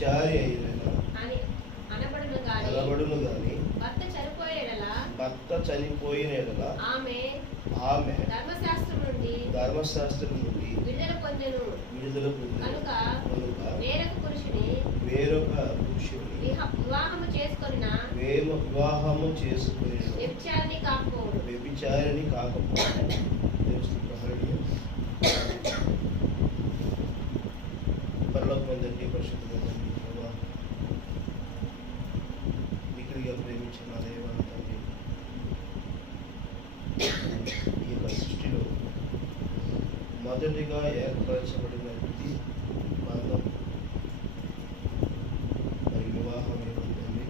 వ్యభిచారి అయిన అనబడును గాని భర్త చనిపోయిన ఎడల ఆమె ధర్మశాస్త్రం నుండి విడుదల పొందెను కనుక వేరొక పురుషుని వివాహము చేసుకొని వ్యభిచారిని కాకపోవడం. పరలోకమందండి, పరిశుద్ధమందండి ప్రభా, మిక్కిలిగా ప్రేమించిన నా దేవా తండ్రి, ఈ యొక్క సృష్టిలో మొదటిగా ఏర్పరచబడినటువంటి బంధం మరి వివాహం ఏమంటుంది,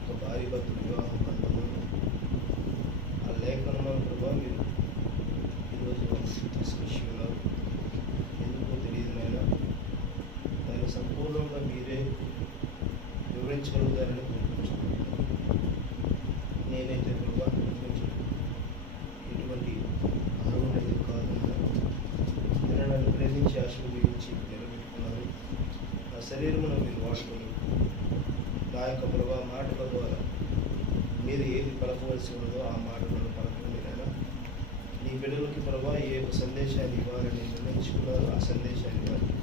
ఒక భార్య భర్తల వివాహ బంధము. ఆ లేఖనంలో ప్రభా మీరు ఈరోజు తీసుకొచ్చి ఉన్నారు. ఎందుకో తెలియదు నాయన, దాన్ని సంపూర్ణంగా మీరే వివరించగలుగుతారని కోరుకుంటున్నాను. నేనైతే ప్రభా ఎటువంటి అర్హుడైతే కాదు. మీరు నన్ను ప్రేమించి ఆశీర్వదించి నిలబెట్టుకున్నారు. నా శరీరమును మీరు వాడుకొని నా యొక్క ప్రభా మాటల ద్వారా మీరు ఏది పలకవలసి ఉన్నదో ఆ మాటలను పలకండి నాయన. నీ బిడ్డలకి ప్రభా ఏ ఒక సందేశాన్ని ఇవ్వాలని నిర్ణయించుకున్నారో ఆ సందేశాన్ని వారికి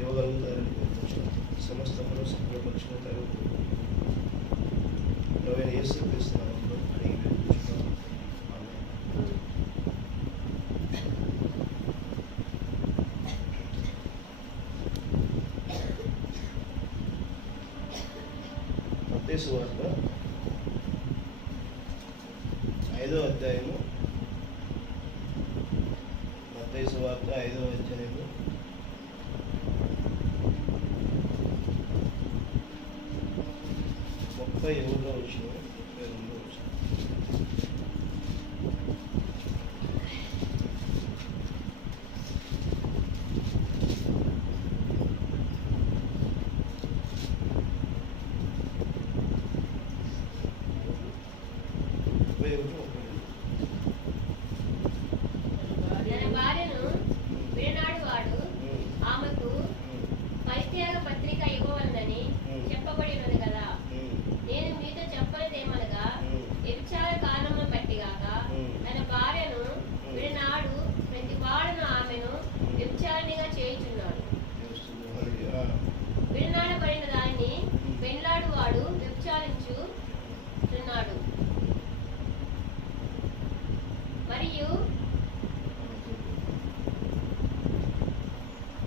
ఇవ్వగలుగుతారని కోరుకుంటున్నాను. సమస్తమును సఫలపరిచిన తర్వాత ప్రభువైన యేసుక్రీస్తు నామములో అడిగి వేడుకుంటున్నాను. ఆమేన్. మత్తయి సువార్త 5వ అధ్యాయము, మత్తయి సువార్త 5వ అధ్యాయము 31వ వచనం, 32వ వచనం.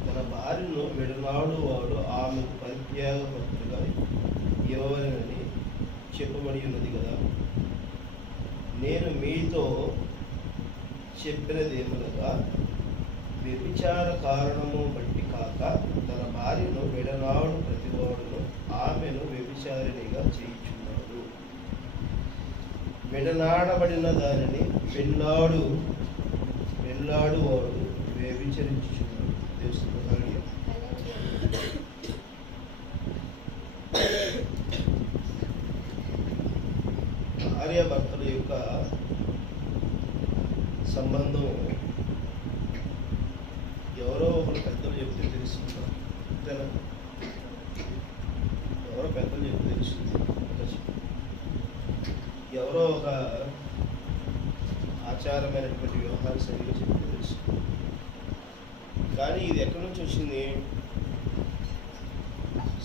తన భార్యను విడనాడు వాడు ఆమెకు పరిత్యాగ పత్రిక ఇవ్వవలెనని చెప్పబడి ఉన్నది కదా. నేను మీతో చెప్పినదేమనగా, వ్యభిచార కారణము బట్టి కాక తన భార్యను విడనాడు ప్రతివాడును ఆమెను వ్యభిచారిణిగా చేయుచున్నాడు. విడనాడబడిన దానిని పెళ్ళాడు వాడు వ్యభిచరించుచున్నాడు. భార్య భర్తల యొక్క సంబంధం ఎవరో ఒకరు పెద్దలు చెప్తే తెలుస్తున్నారు. ఎవరో పెద్దలు చెప్తే తెలుస్తుంది. ఎవరో ఒక ఆచారమైనటువంటి వ్యవహార శైలిగా చెప్తే తెలుస్తుంది. కానీ ఇది ఎక్కడి నుంచి వచ్చింది?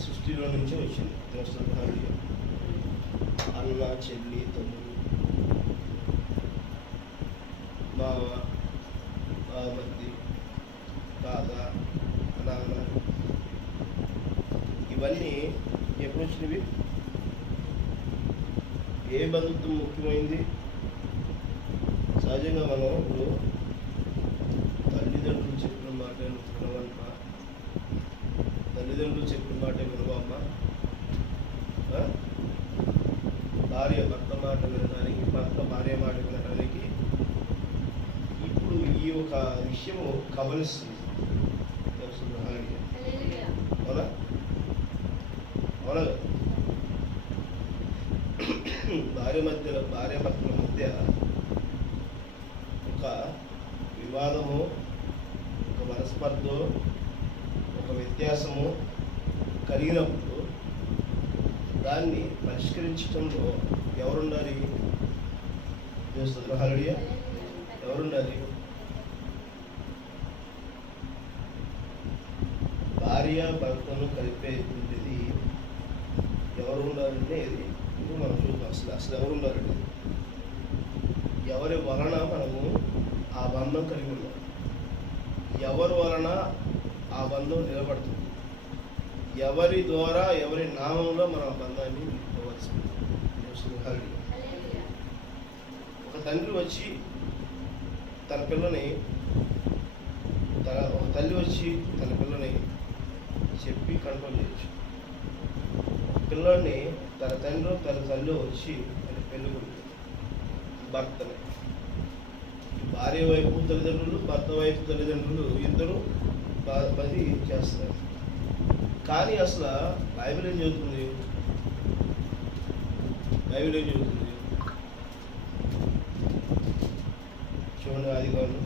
సృష్టిలో నుంచే వచ్చింది. అన్న, చెల్లి, తమ్ముడు, మామ, బావమర్ది, తాత, నాన్న, ఇవన్నీ ఎప్పుడు వచ్చినవి? ఏ బంధుత్వం ముఖ్యమైంది? సహజంగా మనం ఇప్పుడు తల్లిదండ్రులు చెప్పిన మాట వినవంట, తల్లిదండ్రులు చెప్పిన మాట వినవమ్మా, భార్య భర్త మాట వినడానికి, భర్త భార్య మాట వినడానికి ఇప్పుడు ఈ యొక్క విషయము కవలిస్తుంది. అవునా? అవునా? భార్య భర్తల మధ్య ఒక వివాదము, ఒక మనస్పర్ధ, ఒక వ్యత్యాసము కలిగినప్పుడు దాన్ని పరిష్కరించడంలో ఎవరుండాలి? చేస్తుంది హల్లెలూయా. ఎవరుండాలి? భార్య భర్తను కలిపేది ఎవరు ఉండాలంటే ఇది మనం చూద్దాం. అసలు ఎవరు ఉండాలండి? ఎవరి వలన మనము ఆ బంధం కలిగి ఉన్నాం, ఎవరి వలన ఆ బంధం నిలబడుతుంది, ఎవరి ద్వారా ఎవరి నామంలో మనం ఆ బంధాన్ని నిలుపుకోవాల్సింది. ఒక తండ్రి వచ్చి తన పిల్లని ఒక తల్లి వచ్చి తన పిల్లని చెప్పి కంట్రోల్ చేయొచ్చు. పిల్లోడిని తన తల్లి వచ్చి తన పెళ్ళి భర్తని, భార్య వైపు తల్లిదండ్రులు, భర్త వైపు తల్లిదండ్రులు ఇద్దరు బది చేస్తారు. కానీ అసలు బైబిల్ ఏం చెబుతుంది? చూడండి, ఆదికాండం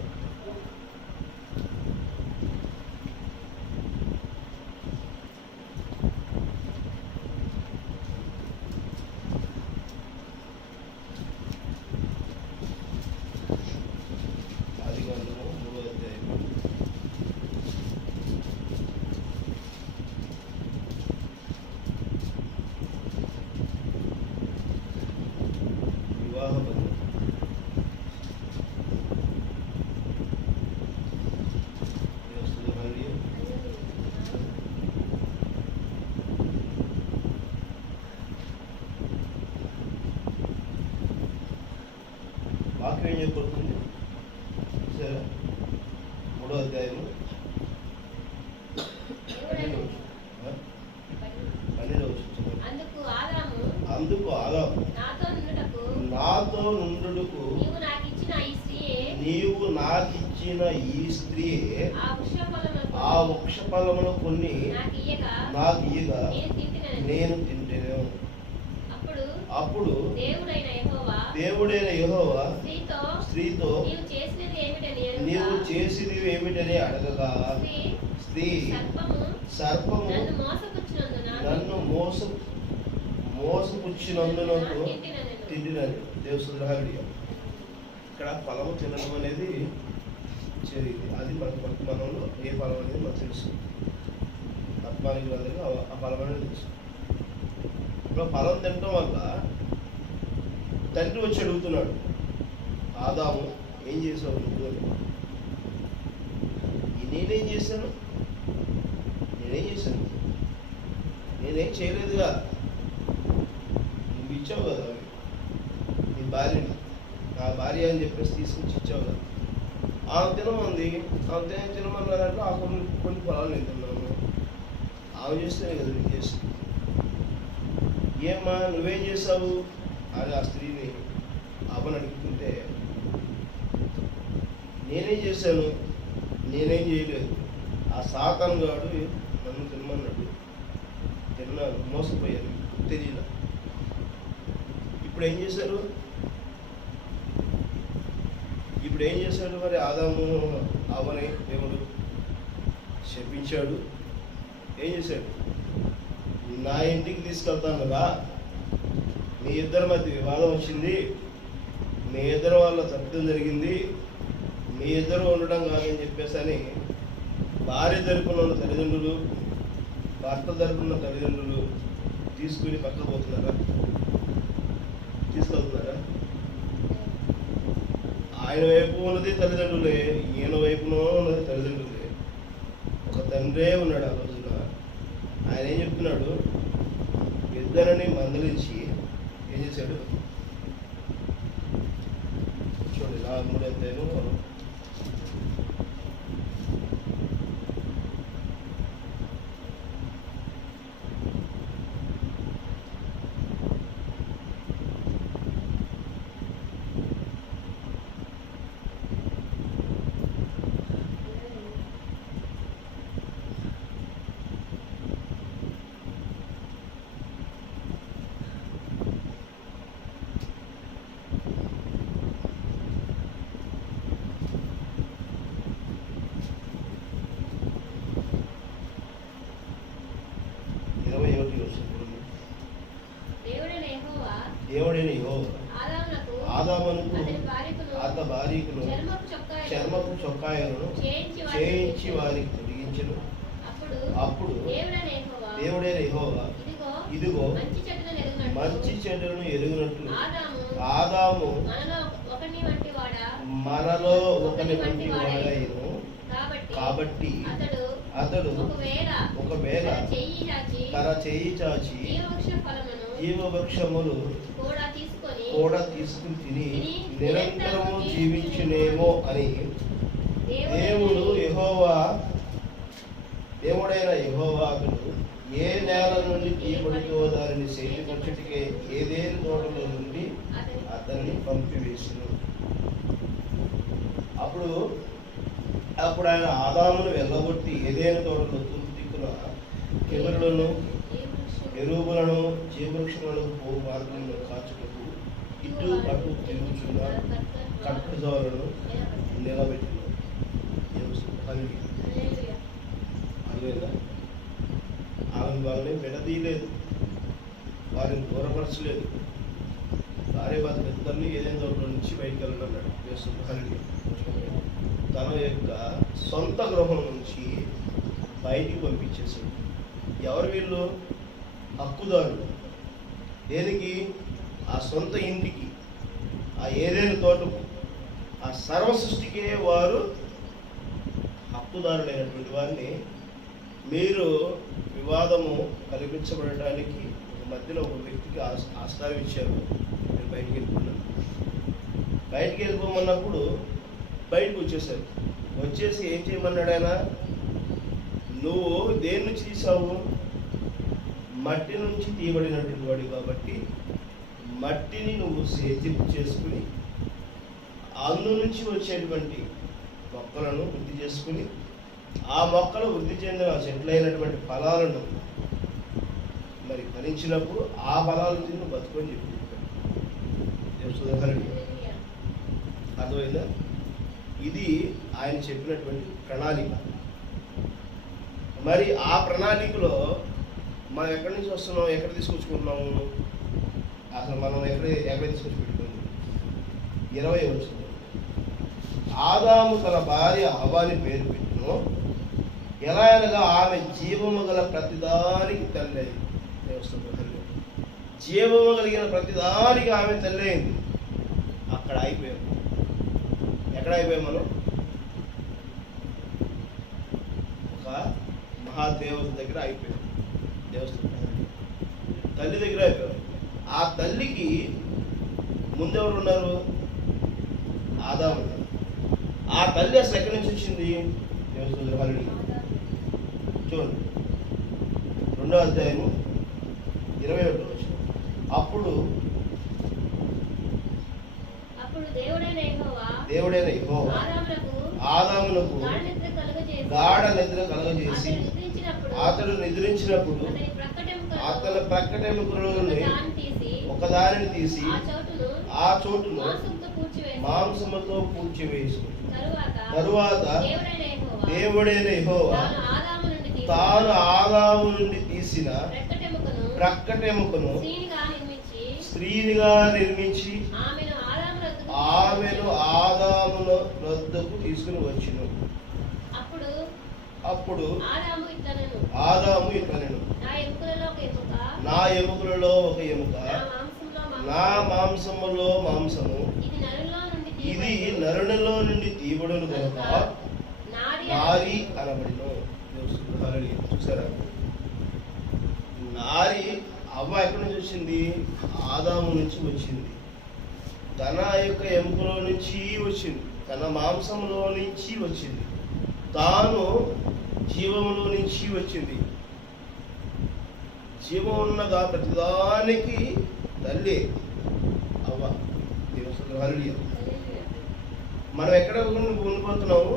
వాక్యం ఏం చెప్పబడుతుంది? సరే, 3వ అధ్యాయము 12వ అందుకు ఆదాము నాతో నుండుటకు నీవు నాకిచ్చిన ఈ స్త్రీయే ఆ వృక్ష ఫలమును కొన్ని నాకు ఇయ్యగా నేను తింటేను. అప్పుడు దేవుడైన యెహోవా స్త్రీతో నీవు చేసినవి ఏమిటని అడగగా స్త్రీ సర్పము నన్ను మోసపుచ్చినందునకు తిండినని. దేవుని హల్లెలూయా. ఇక్కడ ఫలము తినడం అనేది జరిగింది. అది మనలో ఏ ఫలం అనేది మనకు తెలుసు. ఆత్మానికి అందరికీ ఆ ఫలం అనేది తెలుసు. ఇప్పుడు ఫలం తినడం వల్ల తండ్రి వచ్చి అడుగుతున్నాడు, ఆదాము ఏం చేసావు నువ్వు అని. నేనేం చేశాను? నేనేం చేయలేదుగా. నువ్వు ఇచ్చావు కదా నీ భార్యని, నా భార్య అని చెప్పేసి తీసుకొచ్చి ఇచ్చావు కదా. ఆమె తినమంది, ఆమె తినమన్నారంటే ఆ కొన్ని ఫలాలు నేను తిన్నాను. ఆమె చేస్తేనే కదా నేను చేస్తాను. ఏమ్మా నువ్వేం చేసావు అని ఆ స్త్రీని ఆపని అడుగుతుంటే, నేనేం చేశాను? నేనేం చేయలేదు. ఆ సాతాను గాడు నన్ను తినమన్నాడు, తిన్నాను, మోసపోయాను, తెలియదు. ఇప్పుడు ఏం చేశారు మరి? ఆదాము అవ్వని దేవుడు శపించాడు. ఏం చేశాడు? నా ఇంటికి తీసుకెళ్తాను కదా, మీ ఇద్దరి మధ్య వివాదం వచ్చింది, మీ ఇద్దరు వాళ్ళ తప్పిదం జరిగింది, మీ ఇద్దరు ఉండడం కాదని చెప్పేసి అని భార్య తరపున ఉన్న తల్లిదండ్రులు, భర్త తరపున తల్లిదండ్రులు తీసుకుని పక్కకు పోతున్నారా? తీసుకెళ్తున్నారా? ఆయన వైపు ఉన్నది తల్లిదండ్రులే, ఈయన వైపునో ఉన్నది తల్లిదండ్రులే. ఒక తండ్రే ఉన్నాడు ఆ రోజున. ఆయన ఏం చెప్తున్నాడు? ఇద్దరిని మందలించి ఏం చేశాడు? చూడండి, 3వ అధ్యాయము అప్పుడు దేవుడైన యెహోవా ఇదిగో మంచి చెడులను ఎరుగునట్లు ఆదాము మనలో ఒకని వంటి వాడైను. కాబట్టి అతడు ఒకవేళ తన చెయ్యి చాచి జీవవృక్షములు కూడా తీసుకుని తిని నిరంతరము జీవించునేమో అని దేవుడైన యెహోవాకు ఏ నేల నుండి తీయబడితో దానిని సేవించుటకే ఏదేని తోటలో నుండి అతన్ని పంపివేసిను. అప్పుడు ఆయన ఆదామును వెళ్ళగొట్టి ఏదేని తోటలో తూర్పు దిక్కున కెమెరులను ఎరువులను జీవవృక్షములను పోవు మార్గంలో కాచుటకు ఇటు అటు తిరుగుచున్న కట్టుదోలను నిలబెట్టిన. అర్థమైందా? ఆమె వాళ్ళని విడదీయలేదు, వారిని దూరపరచలేదు. భార్య భర్త ఇద్దరిని ఏదైనా తోటలో నుంచి బయటికి వెళ్ళాడు. తన యొక్క సొంత గృహం నుంచి బయటికి పంపించేసాడు. ఎవరు వీళ్ళు? హక్కుదారులు. దేనికి? ఆ సొంత ఇంటికి, ఆ ఏదైనా తోటకు, ఆ సర్వ సృష్టికే వారు హక్కుదారులైనటువంటి వారిని మీరు వివాదము కల్పించబడటానికి మధ్యలో ఒక వ్యక్తికి ఆస్కారం ఇచ్చారు. నేను బయటికి వెళ్ళిపోన్నాను. బయటికి వెళ్ళిపోమన్నప్పుడు బయటకు వచ్చేసారు. వచ్చేసి ఏం చేయమన్నాడు ఆయన? నువ్వు దేని నుంచి తీసావు? మట్టి నుంచి తీయబడినటువంటి వాడు కాబట్టి మట్టిని నువ్వు సేద్యం చేసుకుని అందు నుంచి వచ్చేటువంటి మొక్కలను వృద్ధి చేసుకుని ఆ మొక్కలు వృద్ధి చెందిన చెట్లైనటువంటి ఫలాలను మరి ఫలించినప్పుడు ఆ ఫలాలను తిని బతుకొని చెప్పి అర్థమైందా? ఇది ఆయన చెప్పినటువంటి ప్రణాళిక. మరి ఆ ప్రణాళికలో మనం ఎక్కడి నుంచి వస్తున్నాం, ఎక్కడ తీసుకొచ్చుకుంటున్నాము? అసలు మనం ఎక్కడ తీసుకొచ్చి పెట్టుకుంది? 20 వచ్చింది. ఆదాము తన భార్య హవ్వాని పేరు పెట్టిను. ఎలా అనగా ఆమె జీవము గల ప్రతిదానికి తల్లి అయింది. జీవము కలిగిన ప్రతిదానికి ఆమె తల్లి అయింది. అక్కడ అయిపోయాం. ఎక్కడ అయిపోయాం మనం? ఒక మహాదేవత దగ్గర అయిపోయాం. దేవస్థానం తల్లి దగ్గర అయిపోయాం. ఆ తల్లికి ముందెవరు ఉన్నారు? ఆదాము. ఆ తల్లి అసలు ఎక్కడి నుంచి వచ్చింది? చూడండి, 2వ అధ్యాయము 21వ వచనం. అప్పుడు దేవుడైన యెహోవా ఆదామునకు గాఢ నిద్ర కలుగజేసి అతడు నిద్రించినప్పుడు అతని ప్రక్కటెముకలోని ఒకదానిని తీసి ఆ చోటును మాంసముతో పూడ్చివేసి తరువాత దేవుడైన యెహోవా తాను ఆదాము నుండి తీసిన ప్రక్కటెముకను స్త్రీనిగా నిర్మించి ఆమెను ఆదామును వద్దకు తీసుకుని వచ్చును. అప్పుడు ఆదాము ఇట్లనెను, నా ఎముకలలో ఒక ఎముక, నా మాంసములో మాంసము, ఇది నరునిలో నుండి తీయబడును కనుక నారి అనబడిను. చూసారా? నారి అవ్వ ఎక్కడి నుంచి వచ్చింది? ఆదాము నుంచి వచ్చింది. తన యొక్క ఎముకలో నుంచి వచ్చింది, తన మాంసంలో నుంచి వచ్చింది, తాను జీవములో నుంచి వచ్చింది. జీవం ఉన్నదా ప్రతిదానికి తల్లి అవ్వ. మనం ఎక్కడ ఉండిపోతున్నాము?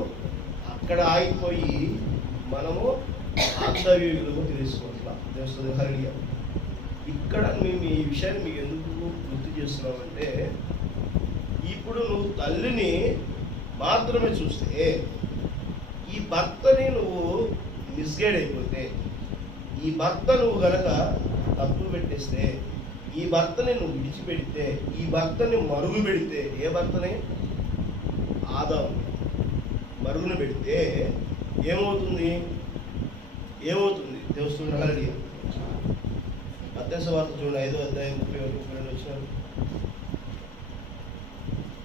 అక్కడ ఆగిపోయి మనము ఆంతర్యులకు తెలుసుకోవట్లా. దేవస్థానం ఇక్కడ మేము ఈ విషయాన్ని మీకు ఎందుకు గుర్తు చేస్తున్నామంటే, ఇప్పుడు నువ్వు తల్లిని మాత్రమే చూస్తే, ఈ భర్తని నువ్వు మిస్గైడ్ అయిపోతే, ఈ భర్త నువ్వు గనక తప్పు పెట్టేస్తే, ఈ భర్తని నువ్వు విడిచిపెడితే, ఈ భర్తని మరుగు పెడితే, ఏ భర్తని? ఆదాము మరుగున పెడితే ఏమవుతుంది? ఏమవుతుంది? దేవస్తుడు హల్లెలూయా. మత్తయి సువార్త చూడండి 5:31-32 వచ్చినారు.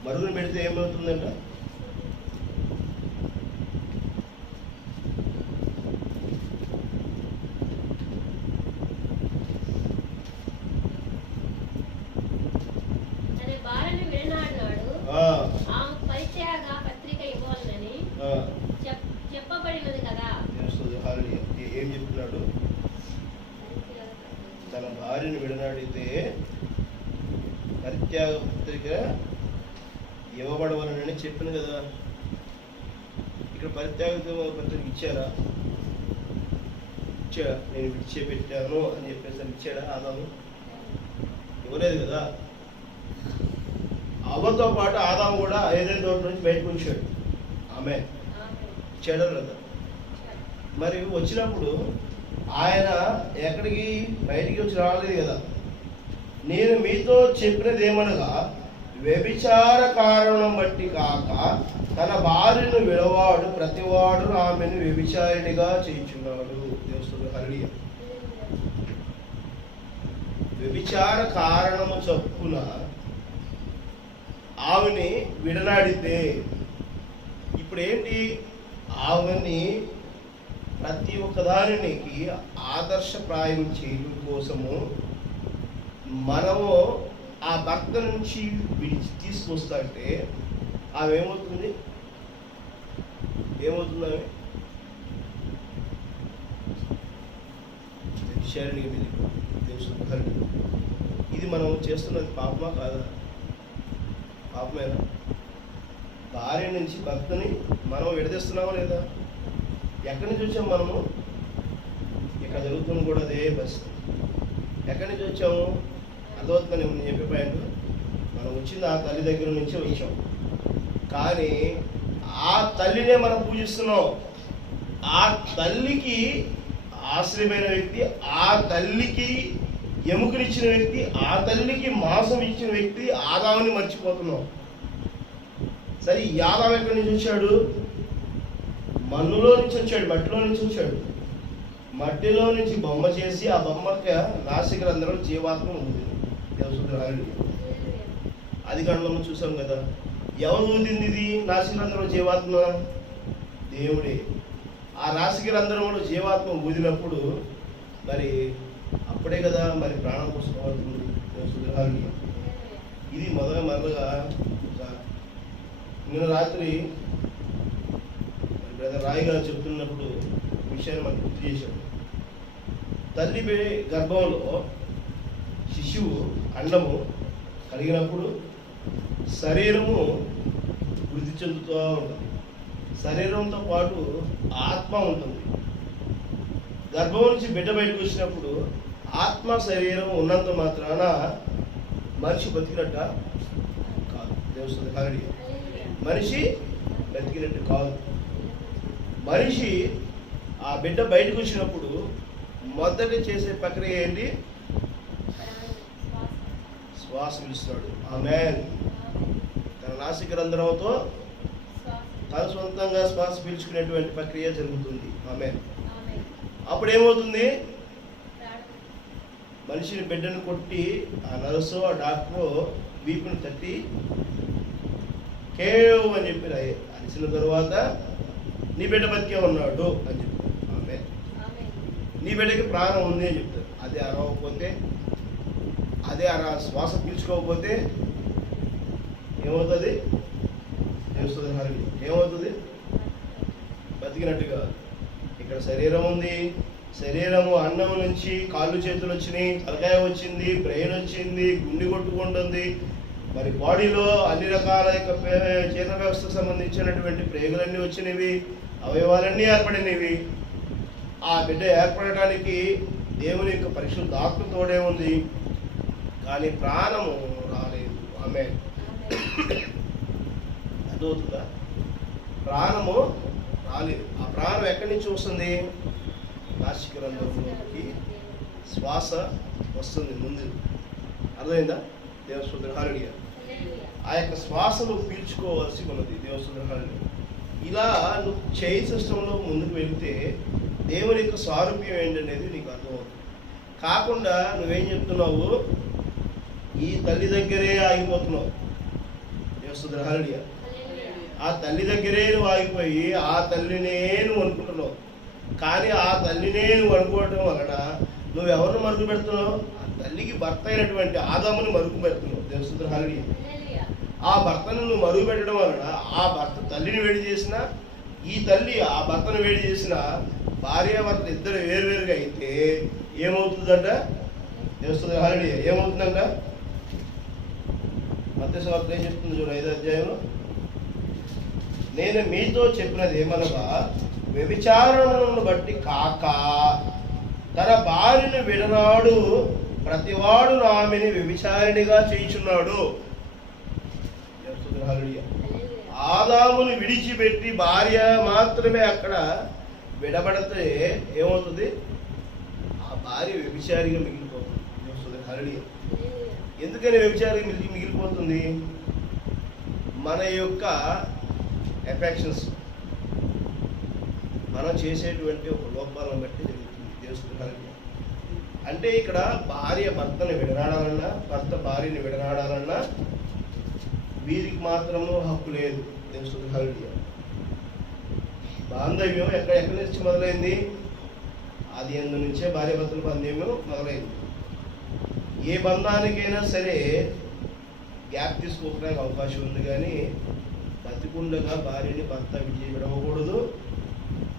మరుగున పెడితే ఏమవుతుందంట? ఏం చెప్తున్నాడు? తన భార్యను విడనాడితే పరిత్యాగ పత్రిక ఇవ్వబడవలనని చెప్పింది కదా. ఇక్కడ పరిత్యాగ పత్రిక ఇచ్చారా? ఇచ్చా. నేను విడిచిపెట్టాను అని చెప్పేసి ఇచ్చాడా ఆదాము? ఇవ్వలేదు కదా. అవ్వతో పాటు ఆదాము కూడా ఏదైనా తోట నుంచి బయటకు వచ్చాడు. ఆమె ఇచ్చాడా లేదా? మరి వచ్చినప్పుడు ఆయన ఎక్కడికి బయటికి వచ్చి రాలేదు కదా. నేను మీతో చెప్పినది ఏమనగా, వ్యభిచార కారణం బట్టి కాక తన భార్యను విడవాడు ప్రతివాడు ఆమెను వ్యభిచారిణిగా చేయించున్నాడు. దేవస్తుడు హల్లెలూయా. వ్యభిచార కారణము చొప్పున ఆమెని విడనాడితే ఇప్పుడు ఏంటి? ఆమెని ప్రతి ఒక్కదానికి ఆదర్శప్రాయం చేయడం కోసము మనము ఆ భర్త నుంచి విడిచి తీసుకొస్తుంటే ఆమె ఏమవుతుంది? ఆమె ఇది మనం చేస్తున్నది పాపమా కాదా? పాపమేనా? భార్య నుంచి భర్తని మనం విడదీస్తున్నామా లేదా? ఎక్కడి నుంచి వచ్చాము మనము? ఇక్కడ జరుగుతుంది కూడా అదే పరిస్థితి. ఎక్కడి నుంచి వచ్చాము? అర్థమవుతుందని నేను చెప్పే పాయింట్. మనం వచ్చింది ఆ తల్లి దగ్గర నుంచి వచ్చాం, కానీ ఆ తల్లినే మనం పూజిస్తున్నాం. ఆ తల్లికి ఆశ్రయమైన వ్యక్తి, ఆ తల్లికి ఎముకనిచ్చిన వ్యక్తి, ఆ తల్లికి మాంసం ఇచ్చిన వ్యక్తి ఆదాముని మర్చిపోతున్నాం. సరే, ఈ ఆదాము ఎక్కడి నుంచి వచ్చాడు? మన్నులో నుంచి వచ్చాడు, మట్టిలో నుంచి వచ్చాడు. మట్టిలో నుంచి బొమ్మ చేసి ఆ బొమ్మకి నాసికరంధ్రంలో జీవాత్మ ఉంది. అది గంటలో చూసాం కదా. ఎవరు ఊదింది ఇది నాసికరంధ్రంలో జీవాత్మ? దేవుడే. ఆ నాసికరంధ్రంలో జీవాత్మ ఊదినప్పుడు మరి అప్పుడే కదా మరి ప్రాణం పోసుకోవాల్సింది. ఇది మొదలుగా నిన్న రాత్రి బ్రదర్ రాయ్ గారు చెప్తున్నప్పుడు విషయాన్ని మనకు గుర్తు చేశాడు. తల్లి గర్భంలో శిశువు అండము కలిగినప్పుడు శరీరము వృద్ధి చెందుతూ ఉంటుంది. శరీరంతో పాటు ఆత్మ ఉంటుంది. గర్భం నుంచి బిడ్డ బయటకు వచ్చినప్పుడు ఆత్మ శరీరం ఉన్నంత మాత్రాన మనిషి బతికినట్ట కాదు. దేవస్థాన కారడి మనిషి బతికినట్టు కాదు. మనిషి ఆ బిడ్డ బయటకు వచ్చినప్పుడు మొదట చేసే ప్రక్రియ ఏంటి? శ్వాస పిలుస్తాడు. ఆమేన్. తన నాసిక రంధ్రంతో తన సొంతంగా శ్వాస పీల్చుకునేటువంటి ప్రక్రియ జరుగుతుంది. ఆమేన్. అప్పుడు ఏమవుతుంది? మనిషిని బిడ్డను కొట్టి ఆ నర్సు ఆ డాక్టరు వీపుని తట్టి కేవ్ అని చెప్పి అరిచిన తర్వాత నీ బిడ్డ బతికే ఉన్నాడు అని చెప్తారు. ఆమేన్. నీ బిడ్డకి ప్రాణం ఉంది అని చెప్తారు. అదే అరవకపోతే, అదే శ్వాస పీల్చుకోకపోతే ఏమవుతుంది? ఏమవుతుంది? బతికినట్టుగా. ఇక్కడ శరీరం ఉంది. శరీరము అన్నం నుంచి కాళ్ళు చేతులు వచ్చినాయి, తలకాయ వచ్చింది, బ్రెయిన్ వచ్చింది, గుండె కొట్టుకుంటుంది. మరి బాడీలో అన్ని రకాల జీర్ణ వ్యవస్థకు సంబంధించినటువంటి ప్రేగులన్నీ వచ్చినవి, అవయవాలన్నీ ఏర్పడినవి. ఆ బిడ్డ ఏర్పడటానికి దేవుని యొక్క పరిశుద్ధాత్మ తోడే ఉంది, కానీ ప్రాణము రాలేదు. ఆమేన్. అర్థమవుతుందా? ప్రాణము రాలేదు. ఆ ప్రాణం ఎక్కడి నుంచి వస్తుంది? నాసిక రంధ్రంలోకి శ్వాస వస్తుంది ముందు. అర్థమైందా? దేవసుందరహారుడిగా ఆ యొక్క శ్వాసను పీల్చుకోవాల్సి ఉన్నది. దేవసుందరహారుడి ఇలా నువ్వు చైన్ సిస్టంలో ముందుకు వెళితే దేవుని యొక్క స్వారూప్యం ఏంటనేది నీకు అర్థమవుతుంది. కాకుండా నువ్వేం చెప్తున్నావు, ఈ తల్లి దగ్గరే ఆగిపోతున్నావు. చేస్తుంది హల్లెలూయా. ఆ తల్లి దగ్గరే నువ్వు ఆగిపోయి ఆ తల్లినే నువ్వు అనుకుంటున్నావు. కానీ ఆ తల్లినే నువ్వు అనుకోవటం వలన నువ్వు ఎవరిని మరుగు పెడుతున్నావు? ఆ తల్లికి భర్త అయినటువంటి ఆదాముని మరుగు పెడుతున్నావు. చేస్తుంది హల్లెలూయా. ఆ భర్తను నువ్వు మరుగు పెట్టడం వలన ఆ భర్త తల్లిని వేడి చేసిన, ఈ తల్లి ఆ భర్తను వేడి చేసిన, భార్యాభర్తలు ఇద్దరు వేరువేరుగా అయితే ఏమవుతుందంట? చేస్తుంది హల్లెలూయా. ఏమవుతుందంట? మత్తయి సువార్త ఏం చెప్తుంది చూడు, 5వ అధ్యాయంలో, నేను మీతో చెప్పినది ఏమనగా వ్యభిచారములను బట్టి కాక తన భార్యను విడనాడు ప్రతివాడు ఆమెని వ్యభిచారిణిగా చేయుచున్నాడు. ఆదామును విడిచిపెట్టి భార్య మాత్రమే అక్కడ విడబడితే ఏమవుతుంది? ఆ భార్య వ్యభిచారిగా మిగిలిపోతుంది. హల్లెలూయా. ఎందుకని వ్యభిచారిగా మిగిలిపోతుంది? మన యొక్క ఎఫెక్షన్స్, మనం చేసేటువంటి ఒక లోపాలను బట్టి జరుగుతుంది. చేస్తున్నారు అంటే ఇక్కడ భార్య భర్తను విడనాడాలన్నా, భర్త భార్యని విడనాడాలన్నా వీరికి మాత్రము హక్కు లేదు. తెలుస్తుంది హల్లెలూయా. బాంధవ్యం ఎక్కడి నుంచి మొదలైంది? ఆది యందు నుంచే భార్య భర్తల బాంధవ్యం మొదలైంది. ఏ బంధానికైనా సరే గ్యాప్ తీసుకోవడానికి అవకాశం ఉంది, కానీ బతికుండగా భార్యని భర్త విడవకూడదు.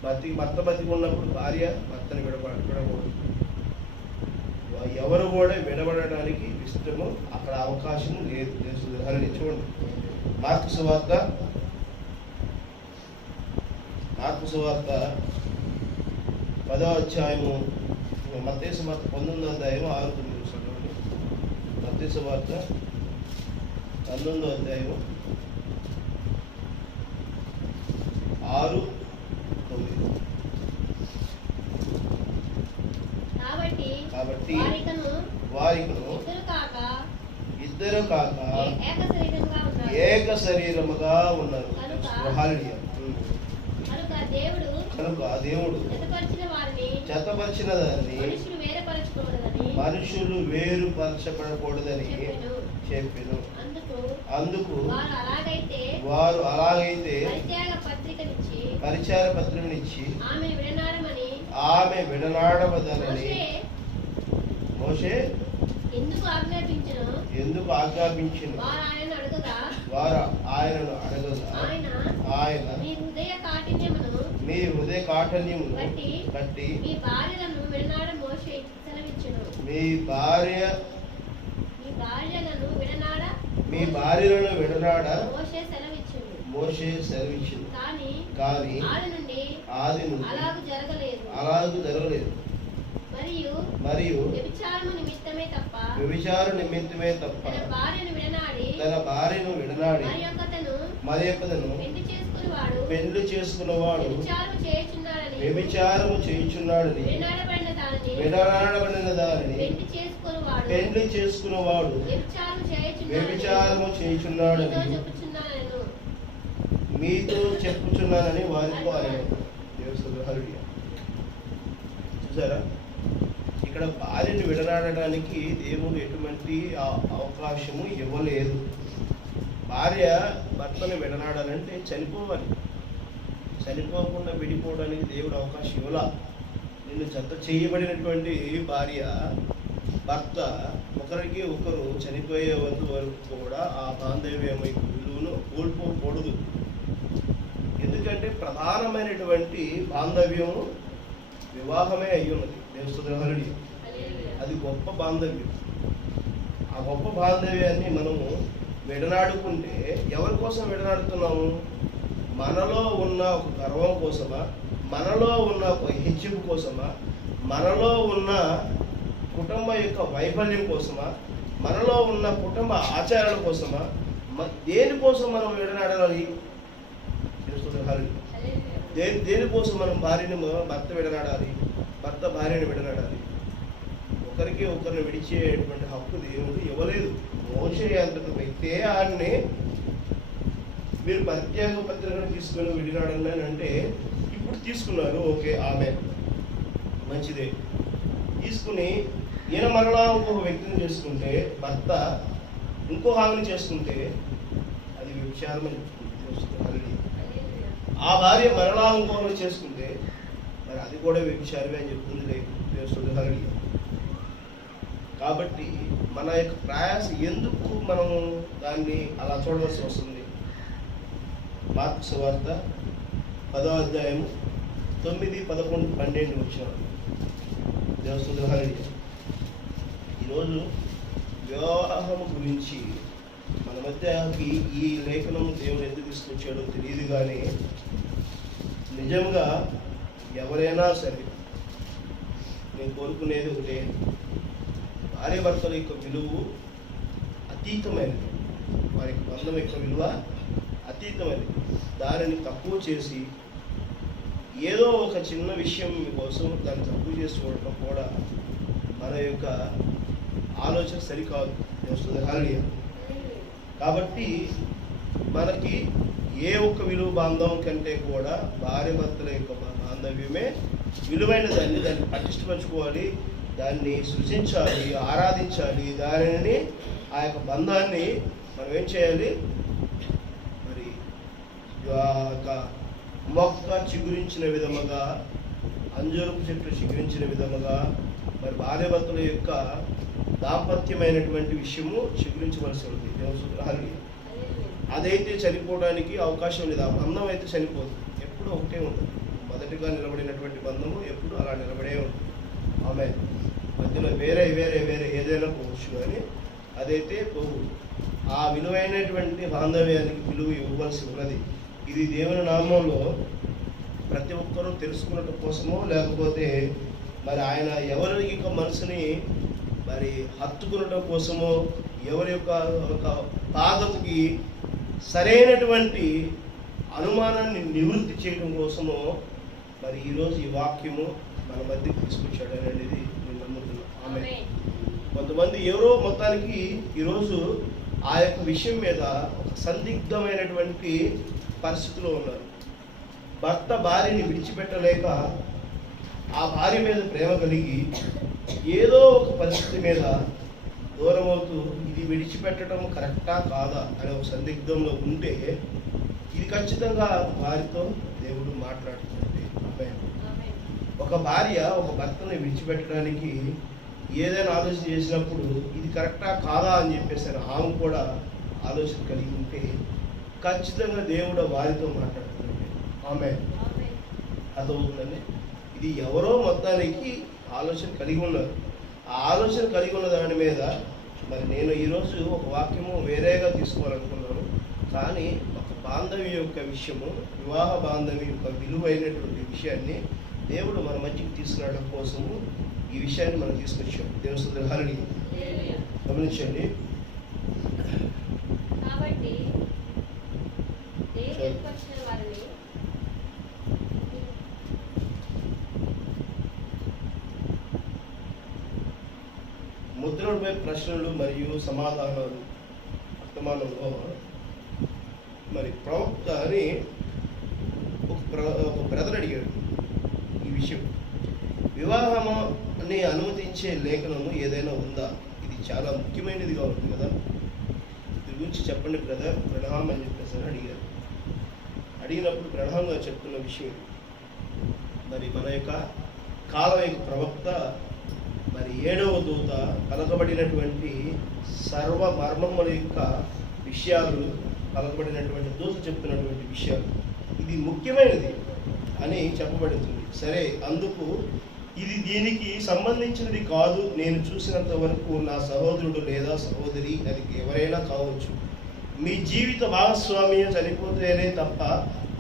భర్త బతికి ఉన్నప్పుడు భార్య భర్తని విడకూడదు. ఎవరు కూడా విడబడడానికి ఇష్టము అక్కడ అవకాశం లేదు. తెలుస్తుంది హల్లెలూయా. చూడండి, మార్కు సువార్త 10వ అధ్యాయము, మత్తయి సువార్త 19వ అధ్యాయము 6-9. మత్తయి సువార్త 19వ అధ్యాయము 6-9. కాబట్టి వారికను ఇద్దరు కాక ఏక శరీరముగా ఉన్నారు. కనుక దేవుడు జతపరిచిన దాన్ని మనుషులు వేరుపరచబడకూడదని చెప్పెను. అందుకు వారు అలాగైతే పరిచయ పత్రికనిచ్చి ఆమె విడనాడవదనని మోషే ఎందుకు ఆజ్ఞాపించిన వారు ఆయనను అడగగా ఆయన మీ హృదయ కాఠిన్యమును బట్టి మీ భార్యలను విడనాడ మోషే సెలవిచ్చింది. కానీ ఆది నుండి అలాగూ జరగలేదు. మరియు వ్యభిచార నిమిత్తమే తప్ప తన భార్యను విడనాడి మరి యొక్కతను పెళ్లి చేసుకున్నవాడు వ్యభిచారము చేయుచున్నాడని, విడనాడబడిన దానిని పెళ్లి చేసుకున్నవాడు వ్యభిచారము చేయుచున్నాడని మీతో చెప్పుచున్నానని వారితో ఆయన. చూసారా, ఇక్కడ భార్యను విడనాడడానికి దేవుడు ఎటువంటి అవకాశము ఇవ్వలేదు. భార్య భర్తను విడనాడాలంటే చనిపోవాలి. చనిపోకుండా విడిపోవడానికి దేవుడు అవకాశం ఇవ్వాల. నిన్ను జత చేయబడినటువంటి భార్య భర్త ఒకరికి ఒకరు చనిపోయే వరకు కూడా ఆ బాంధవ్యం విలువను కోల్పోకూడదు. ఎందుకంటే ప్రధానమైనటువంటి బాంధవ్యం వివాహమే అయ్యి ఉన్నది. దేవస్థుతుడి అది గొప్ప బాంధవ్యం. ఆ గొప్ప బాంధవ్యాన్ని మనము విడనాడుకుంటే ఎవరి కోసం విడనాడుతున్నాము? మనలో ఉన్న ఒక గర్వం కోసమా, మనలో ఉన్న ఒక హెచ్చింపు కోసమా, మనలో ఉన్న కుటుంబ యొక్క వైఫల్యం కోసమా, మనలో ఉన్న కుటుంబ ఆచారాల కోసమా, దేనికోసం మనం విడనాడాలి? దేనికోసం మనం భర్త విడనాడాలి, భర్త భార్యను విడనాడాలి? ఒకరికి ఒకరిని విడిచేటువంటి హక్కు దేవుడు ఇవ్వలేదు. మోషే అంతటి వ్యక్తే ఆయన్ని మీరు ప్రత్యేక పత్రికను తీసుకొని విడినాడని అంటే ఇప్పుడు తీసుకున్నారు. ఓకే, ఆమె మంచిదే. తీసుకుని ఈయన మరలా ఇంకొక వ్యక్తిని చేసుకుంటే, భర్త ఇంకో ఆమెను చేసుకుంటే అది వ్యభిచారమని చెప్తుంది. ఆ భార్య మరలా ఇంకొకరు చేసుకుంటే మరి అది కూడా వ్యభిచారమే అని చెప్తుంది దేవుడు. కాబట్టి మన యొక్క ప్రయాస ఎందుకు మనం దాన్ని అలా చూడవలసి వస్తుంది? మార్కు సువార్త 10వ అధ్యాయం 9, 11, 12 వచ్చినాడు దేవుడు. ఈరోజు వివాహం గురించి మన మధ్యకి ఈ లేఖనం దేవుడు ఎందుకు తీసుకొచ్చాడో తెలియదు, కానీ నిజంగా ఎవరైనా సరే నేను కోరుకునేది ఒకటే, భార్య భర్తల యొక్క విలువ అతీతమైనది, వారి బంధం యొక్క విలువ అతీతమైనది. దానిని తక్కువ చేసి ఏదో ఒక చిన్న విషయం కోసం దాన్ని తక్కువ చేసి చూడటం కూడా మన యొక్క ఆలోచన సరికాదు. కాబట్టి మనకి ఏ ఒక్క విలువ బాంధవం కంటే కూడా భార్య భర్తల యొక్క బాంధవ్యమే విలువైన దాన్ని పటిష్టపరచుకోవాలి, దాన్ని సృజించాలి, ఆరాధించాలి. దానిని ఆ యొక్క బంధాన్ని మనం ఏం చేయాలి? మరి మొక్క చిగురించిన విధముగా, అంజూరపు చెట్టు చిగురించిన విధముగా మరి భార్య భర్తల యొక్క దాంపత్యమైనటువంటి విషయము చిగురించవలసి ఉంది. దేవుని అదైతే చనిపోవడానికి అవకాశం లేదు. ఆ బంధం అయితే చనిపోదు, ఎప్పుడు ఒకటే ఉంటుంది. మొదటిగా నిలబడినటువంటి బంధము ఎప్పుడు అలా నిలబడే ఉంటుంది. ఆమె మధ్యలో వేరే వేరే వేరే ఏదైనా పోవచ్చు, కానీ అదైతే పోవు. ఆ విలువైనటువంటి బాంధవ్యానికి విలువ ఇవ్వవలసి ఉన్నది. ఇది దేవుని నామంలో ప్రతి ఒక్కరూ తెలుసుకున్నట్టు కోసమో, లేకపోతే మరి ఆయన ఎవరి యొక్క మనసుని మరి హత్తుకునటం కోసమో, ఎవరి యొక్క ఒక పాదకి సరైనటువంటి అనుమానాన్ని నివృత్తి చేయడం కోసమో మరి ఈరోజు ఈ వాక్యము మన మధ్యకి తీసుకొచ్చాడు అనేది నేను నమ్ముతున్నాను. ఆమె కొంతమంది ఎవరో మొత్తానికి ఈరోజు ఆ యొక్క విషయం మీద ఒక సందిగ్ధమైనటువంటి పరిస్థితిలో ఉన్నారు. భర్త భార్యని విడిచిపెట్టలేక ఆ భార్య మీద ప్రేమ కలిగి ఏదో ఒక పరిస్థితి మీద దూరం అవుతూ ఇది విడిచిపెట్టడం కరెక్టా కాదా అనే ఒక సందిగ్ధంలో ఉంటే ఇది ఖచ్చితంగా వారితో దేవుడు మాట్లాడుతుంది. ఒక భార్య ఒక భర్తని విడిచిపెట్టడానికి ఏదైనా ఆలోచన చేసినప్పుడు ఇది కరెక్టా కాదా అని చెప్పేసి ఆమె కూడా ఆలోచన కలిగి ఉంటే ఖచ్చితంగా దేవుడు వారితో మాట్లాడుతుంది. ఆమె అర్థమవుతుందండి. ఇది ఎవరో మొత్తానికి ఆలోచన కలిగి ఉన్నారు. ఆ ఆలోచన కలిగి ఉన్న దాని మీద మరి నేను ఈరోజు ఒక వాక్యము వేరేగా తీసుకోవాలనుకున్నాను, కానీ ఒక బాంధవ్యం యొక్క విషయము, వివాహ బాంధవ్యం యొక్క విలువైనటువంటి విషయాన్ని దేవుడు మన మధ్యకి తీసుకురావడం కోసము ఈ విషయాన్ని మనం తీసుకొచ్చాం. దేవుని స్తుతి. గమనించండి. ముద్రణపై ప్రశ్నలు మరియు సమాధానాలు వర్తమానంలో మరి ప్రవక్త అని ఒక బ్రదర్ అడిగాడు ఈ విషయం. వివాహాన్ని అనుమతించే లేఖనము ఏదైనా ఉందా? ఇది చాలా ముఖ్యమైనదిగా ఉంది కదా, దీని గురించి చెప్పండి బ్రదర్ ప్రణామం అని చెప్పేసి అడిగారు. అడిగినప్పుడు ప్రణామంగా చెప్తున్న విషయం మరి మన యొక్క కాలం యొక్క ప్రవక్త మరి 7వ దూత పలకబడినటువంటి సర్వ మర్మముల యొక్క విషయాలు, పలకబడినటువంటి దూత చెప్తున్నటువంటి విషయాలు ఇది ముఖ్యమైనది అని చెప్పబడుతుంది. సరే, అందుకు ఇది దీనికి సంబంధించినది కాదు, నేను చూసినంత వరకు నా సహోదరుడు లేదా సహోదరి, అది ఎవరైనా కావచ్చు, మీ జీవిత భాగస్వామ్యం చనిపోతేనే తప్ప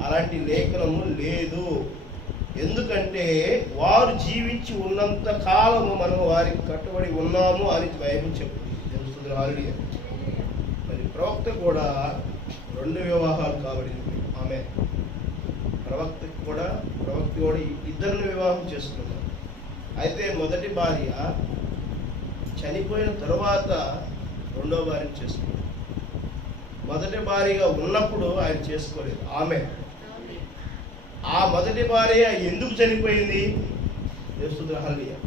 అలాంటి లేఖనము లేదు. ఎందుకంటే వారు జీవించి ఉన్నంత కాలము మనం వారికి కట్టుబడి ఉన్నాము అని బైబిల్ చెప్తుంది. ఆల్రెడీ మరి ప్రవక్త కూడా 2 వివాహాలు కాబడింది. ఆమె ప్రవక్త కూడా ఇద్దరిని వివాహం చేసుకున్నారు. అయితే మొదటి భార్య చనిపోయిన తరువాత రెండో భార్యను చేసుకున్నారు. మొదటి భార్యగా ఉన్నప్పుడు ఆయన చేసుకోలేదు. ఆమె ఆ మొదటి భార్య ఎందుకు చనిపోయింది? హల్లెలూయా.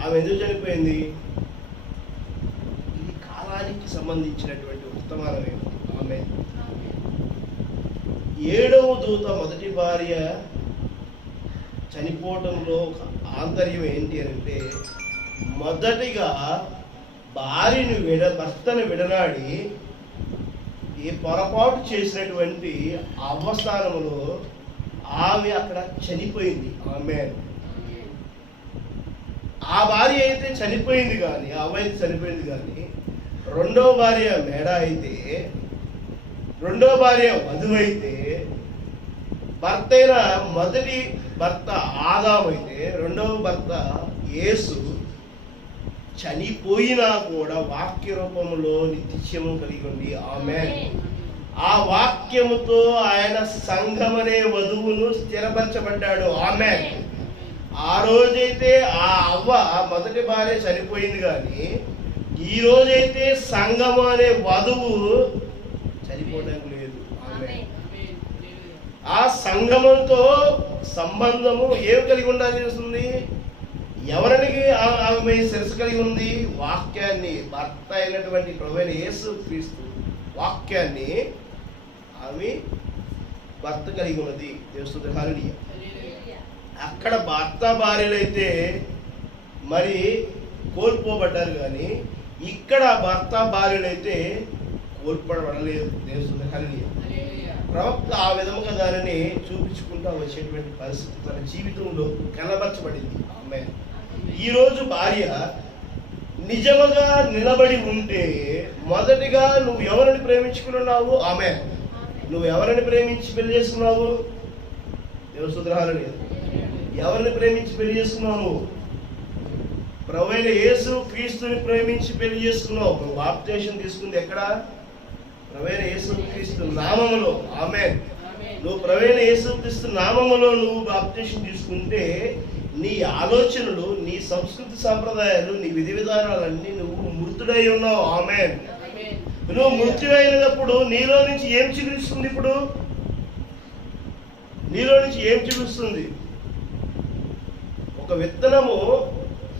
ఆమె ఎందుకు చనిపోయింది? ఇది కాలానికి సంబంధించినటువంటి వర్తమానమే. ఆమె 7వ దూత మొదటి భార్య చనిపోవడంలో ఒక ఆంతర్యం ఏంటి అంటే, మొదటిగా భర్తను విడనాడి ఈ పొరపాటు చేసినటువంటి అవస్థానంలో ఆమె అక్కడ చనిపోయింది. ఆమె ఆ భార్య అయితే చనిపోయింది కానీ, ఆ అమ్మాయి చనిపోయింది కానీ, రెండో భార్య మేడ అయితే, రెండో భార్య వధువైతే, మొదటి భర్త ఆదాము అయితే, రెండవ భర్త యేసు చనిపోయినా కూడా వాక్య రూపంలో నిత్యము కలిగి ఉంది. ఆమేన్. ఆ వాక్యముతో ఆయన సంఘమనే వధువును స్థిరపరచబడ్డాడు. ఆమేన్. ఆ రోజైతే ఆ అవ్వ మొదటి భార్య చనిపోయింది కానీ, ఈ రోజైతే సంఘము అనే వధువు చనిపోవడానికి లేదు. ఆమేన్. ఆ సంఘముతో సంబంధము ఏమి కలిగి ఉండాలి తెలుస్తుంది? ఎవరికి ఆమె శిరస్సు కలిగి ఉంది? వాక్యాన్ని. భర్త అయినటువంటి ప్రభువైన యేసు క్రీస్తు వాక్యాన్ని ఆమె భర్త కలిగి ఉన్నది. దేవుని హల్లెలూయా. అక్కడ భర్త భార్యలైతే మరి కోల్పోబడ్డారు కానీ, ఇక్కడ భర్త భార్యలైతే కోల్పోబడలేదు. దేవుని హల్లెలూయా. ప్రవక్త ఆ విధముగా దానిని చూపించుకుంటూ వచ్చేటువంటి పరిస్థితి తన జీవితంలో కనబరచబడింది. ఆమె ఈరోజు భార్య నిజముగా నిలబడి ఉంటే, మొదటిగా నువ్వు ఎవరిని ప్రేమించుకున్నావు? ఆమె నువ్వు ఎవరిని ప్రేమించి పెళ్లి చేసుకున్నావు? దేవసుద్రహాలని ఎవరిని ప్రేమించి పెళ్లి చేసుకున్నావు? ప్రభువైన యేసు క్రీస్తుని ప్రేమించి పెళ్లి చేసుకున్నావు. నువ్వు బాప్తిసం తీసుకుంది ఎక్కడ? ప్రభువైన యేసు క్రీస్తు నామములో. ఆమేన్. నువ్వు ప్రభువైన యేసు క్రీస్తు నామములో నువ్వు బాప్తిసం తీసుకుంటే, నీ ఆలోచనలు, నీ సంస్కృతి సాంప్రదాయాలు, నీ విధి విధానాలన్నీ నువ్వు మృతుడై ఉన్నావు. ఆమేన్. నువ్వు మృత్యువైనప్పుడు నీలో నుంచి ఏం చిగురిస్తుంది? ఇప్పుడు నీలో నుంచి ఏం చిగురిస్తుంది? ఒక విత్తనము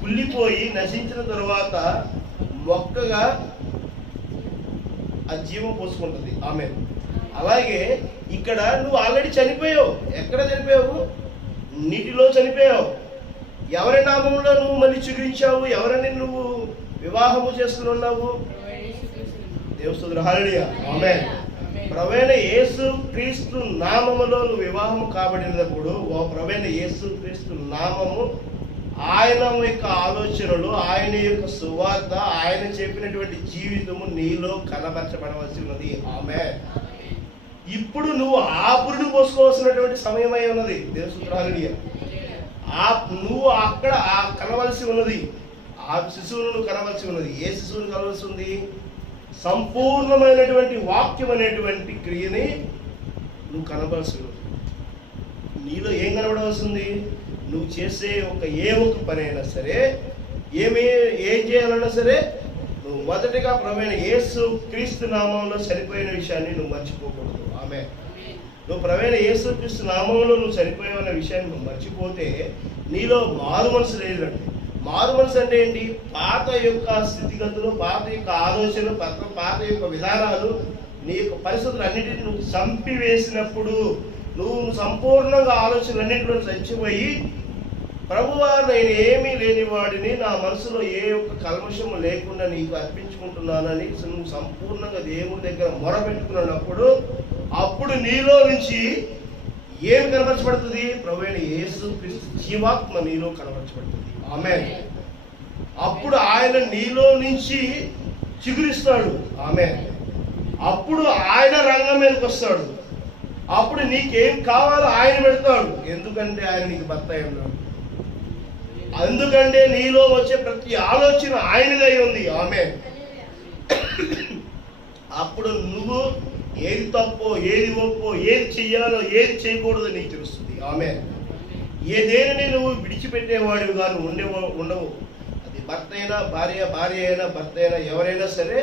కుళ్ళిపోయి నశించిన తరువాత మొక్కగా ఆ జీవం పోసుకుంటుంది. ఆమేన్. అలాగే ఇక్కడ నువ్వు ఆల్రెడీ చనిపోయావు. ఎక్కడ చనిపోయావు? నీటిలో చనిపోయావు. ఎవరి నామంలో నువ్వు మళ్ళీ చిగురించావు? ఎవరిని నువ్వు వివాహము చేసుకున్నావు? దేవుని హల్లెలూయా. ఆమేన్. ప్రభువైన యేసు క్రీస్తు నామములో నువ్వు వివాహము కాబడినప్పుడు, ఓ ప్రభువైన యేసు క్రీస్తు నామము, ఆయన యొక్క ఆలోచనలు, ఆయన యొక్క సువార్త, ఆయన చెప్పినటువంటి జీవితము నీలో కనబరచబడవలసి ఉన్నది. ఆమేన్. ఇప్పుడు నువ్వు ఆ పురుడు పోసుకోవాల్సినటువంటి సమయమై ఉన్నది. దేవుని హల్లెలూయా. నువ్వు అక్కడ కనవలసి ఉన్నది. ఆ శిశువును నువ్వు కనవలసి ఉన్నది. ఏ శిశువును కనవలసి ఉంది? సంపూర్ణమైనటువంటి వాక్యం అనేటువంటి క్రియని నువ్వు కనవలసి ఉన్నది. నీలో ఏం కనబడవలసి ఉంది? నువ్వు చేసే ఏ ఒక్క పని అయినా సరే, ఏం చేయాలన్నా సరే, నువ్వు మొదటిగా ప్రభువైన యేసు క్రీస్తు నామంలో చనిపోయిన విషయాన్ని నువ్వు మర్చిపోకూడదు. ఆమేన్. నువ్వు ప్రభువైన యేసు క్రీస్తు నామంలో నువ్వు చనిపోయావన్న విషయాన్ని నువ్వు మర్చిపోతే నీలో మారు మనసు లేదండి. మారు మనసు అంటే ఏంటి? పాత యొక్క స్థితిగతులు, పాత యొక్క ఆలోచనలు, పాత యొక్క విధానాలు, నీ యొక్క పరిస్థితులు అన్నిటిని నువ్వు చంపివేసినప్పుడు, నువ్వు సంపూర్ణంగా ఆలోచనలన్నింటిలో చచ్చిపోయి, ప్రభువా నేను ఏమీ లేని వాడిని, నా మనసులో ఏ ఒక్క కల్మషము లేకుండా నీకు అర్పించుకుంటున్నానని నువ్వు సంపూర్ణంగా దేవుని దగ్గర మొరపెట్టుకున్నప్పుడు, అప్పుడు నీలో నుంచి ఏమి కనబరచబడుతుంది? ప్రభువైన యేసు క్రీస్తు జీవాత్మ నీలో కనబరచబడుతుంది. ఆమేన్. అప్పుడు ఆయన నీలో నుంచి చిగురిస్తాడు. ఆమేన్. అప్పుడు ఆయన రంగం మీదకి వస్తాడు. అప్పుడు నీకేం కావాలో ఆయన పెడతాడు. ఎందుకంటే ఆయన నీకు భర్త అయి ఉన్నాడు. ఎందుకంటే నీలో వచ్చే ప్రతి ఆలోచన ఆయనదై ఉంది. ఆమేన్. అప్పుడు నువ్వు ఏది తప్పో, ఏది ఒప్పో, ఏది చెయ్యాలో, ఏది చేయకూడదో నీకు తెలుస్తుంది. ఆమేన్. దేనిని నువ్వు విడిచిపెట్టేవాడివి కానీ ఉండవు. అది భర్త అయినా భార్య, భార్య అయినా భర్త అయినా, ఎవరైనా సరే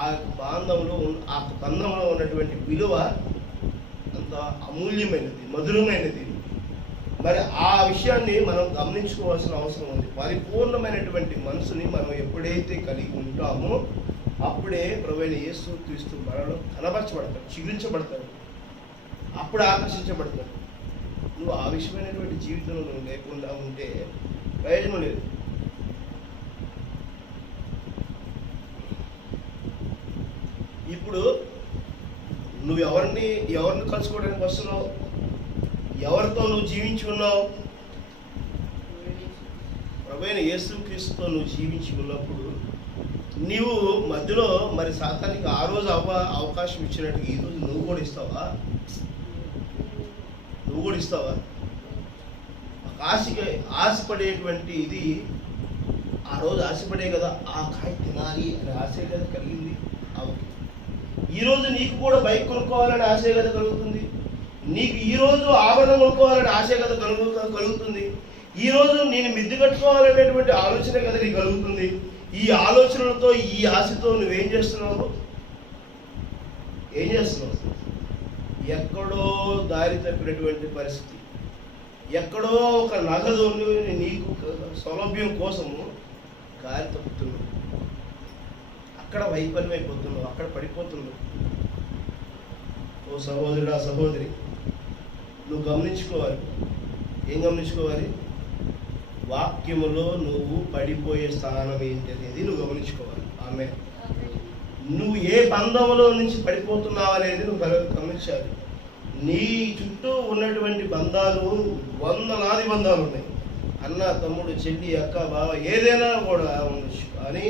ఆ బంధంలో, ఆ బంధంలో ఉన్నటువంటి విలువ అంత అమూల్యమైనది, మధురమైనది. మరి ఆ విషయాన్ని మనం గమనించుకోవాల్సిన అవసరం ఉంది. పరిపూర్ణమైనటువంటి మనసుని మనం ఎప్పుడైతే కలిగి ఉంటామో అప్పుడే ప్రభువైన యేసుక్రీస్తు మనలో కనబరచబడతాడు, చిగురించబడతాడు, అప్పుడు ఆకర్షించబడతాడు. నువ్వు ఆ విషయమైనటువంటి జీవితంలో నువ్వు లేకుండా ఉంటే ప్రయోజనం లేదు. ఇప్పుడు నువ్వు ఎవరిని కలుసుకోవడానికి వస్తున్నావు? ఎవరితో నువ్వు జీవించి ఉన్నావు? ప్రభువైన యేసుక్రీస్తుతో నువ్వు జీవించి ఉన్నప్పుడు నీవు మధ్యలో మరి సాతానికి ఆ రోజు అవకాశం ఇచ్చినట్టు ఈ రోజు నువ్వు కూడా ఇస్తావా? ఆశపడేటువంటి ఇది ఆ రోజు ఆశపడే కదా, ఆ కాయ తినాలి అనే ఆశ కదా కలిగింది. ఈరోజు నీకు కూడా బైక్ కొనుక్కోవాలని ఆశే కదా కలుగుతుంది. నీకు ఈరోజు ఆభరణం కొనుక్కోవాలని ఆశే కదా కలుగుతుంది. ఈరోజు నేను మిద్దె కట్టుకోవాలనేటువంటి ఆలోచన కదా నీకు కలుగుతుంది. ఈ ఆలోచనలతో, ఈ ఆశతో నువ్వేం చేస్తున్నావు? ఎక్కడో దారి తప్పినటువంటి పరిస్థితి, ఎక్కడో ఒక నగదు నీకు సౌలభ్యం కోసము దారి తప్పుతున్నావు, అక్కడ వైఫల్యం అయిపోతున్నావు, అక్కడ పడిపోతున్నావు. ఓ సహోదరుడా, సహోదరి, నువ్వు గమనించుకోవాలి. ఏం గమనించుకోవాలి? వాక్యములో నువ్వు పడిపోయే స్థానం ఏంటి అనేది నువ్వు గమనించుకోవాలి. ఆమె నువ్వు ఏ బంధంలో నుంచి పడిపోతున్నావు అనేది నువ్వు గమనించాలి. నీ చుట్టూ ఉన్నటువంటి బంధాలు వందలాది బంధాలు ఉన్నాయి. అన్న, తమ్ముడు, చెల్లి, అక్క, బావ ఏదైనా కూడా ఉండొచ్చు. కానీ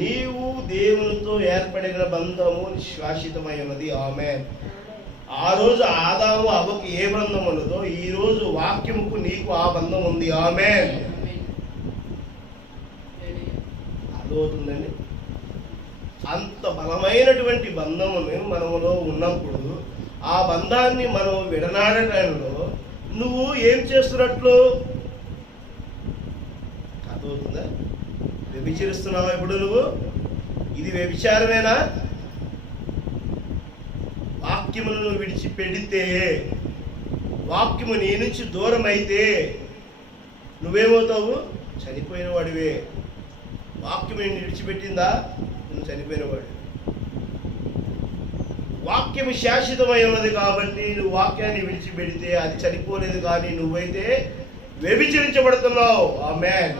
నీవు దేవునితో ఏర్పడిన బంధము శాశ్వతమై ఉన్నది. ఆమేన్. ఆ రోజు ఆదాము అవ్వకి ఏ బంధం ఉన్నదో ఈ రోజు వాక్యముకు నీకు ఆ బంధం ఉంది. ఆమేన్. అర్థమవుతుందండి? అంత బలమైనటువంటి బంధమును మనములో ఉన్నప్పుడు ఆ బంధాన్ని మనం విడనాడటంలో నువ్వు ఏం చేస్తున్నట్లు? అర్థమవుతుందా? వ్యభిచరిస్తున్నావా ఇప్పుడు నువ్వు? ఇది వ్యభిచారమేనా? వాక్యమును నువ్వు విడిచిపెడితే, వాక్యము నీ నుంచి దూరం అయితే నువ్వేమవుతావు? చనిపోయిన వాడివే. వాక్యము నేను విడిచిపెట్టిందా? నువ్వు చనిపోయిన వాడు. వాక్యము శాశ్వతమై ఉన్నది కాబట్టి నువ్వు వాక్యాన్ని విడిచిపెడితే అది చనిపోలేదు. కానీ నువ్వైతే వ్యభిచరించబడుతున్నావు. ఆమేన్.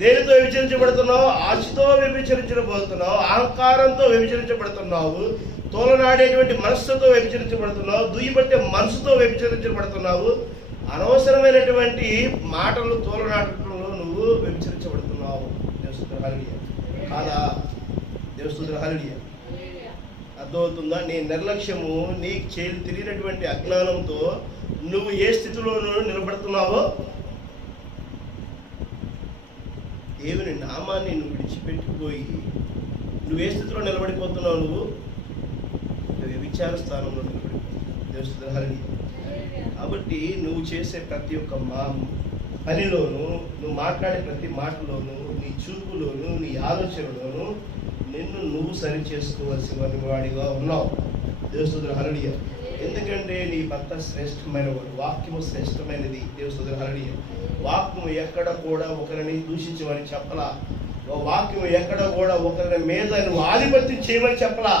దేనితో వ్యభిచరించబడుతున్నావు? ఆశతో వ్యభిచరించబడుతున్నావు, అహంకారంతో వ్యభిచరించబడుతున్నావు, తోలనాడేటువంటి మనస్సుతో వ్యభిచరించబడుతున్నావు, దుయ్యబట్టే మనసుతో వ్యభిచరించబడుతున్నావు, అనవసరమైనటువంటి మాటలు తోలనాడటంలో నువ్వు వ్యభిచరించబడుతున్నావు. దేవస్తుతుల హల్లెలూయా. కాదా? దేవస్తుతుల హల్లెలూయా. అర్థమవుతుందా? నీ నిర్లక్ష్యము, నీకు తెలియనటువంటి అజ్ఞానంతో నువ్వు ఏ స్థితిలోనూ నిలబడుతున్నావో, దేవుని నామాన్ని నువ్వు విడిచిపెట్టిపోయి నువ్వు ఏ స్థితిలో నిలబడిపోతున్నావు? నువ్వు వ్యభిచార స్థానంలో నిలబడిపోతున్నావు. దేవస్తుతుల హల్లెలూయా. కాబట్టి నువ్వు చేసే ప్రతి ఒక్క పనిలోను, నువ్వు మాట్లాడే ప్రతి మాటలోను, నీ చూపులోను, నీ ఆలోచనలోను నిన్ను నువ్వు సరి చేసుకోవాల్సిన వాడిగా ఉన్నావు. దేవస్తుతుల హల్లెలూయా. ఎందుకంటే నీ భర్త శ్రేష్టమైన వాడు, వాక్యము శ్రేష్టమైనది. దేవస్తుతుల హల్లెలూయా. వాక్యము ఎక్కడ కూడా ఒకరిని దూషించమని చెప్పలా. వాక్యము ఎక్కడ కూడా ఒకరిని మీద నువ్వు ఆధిపత్యం చేయమని చెప్పలా.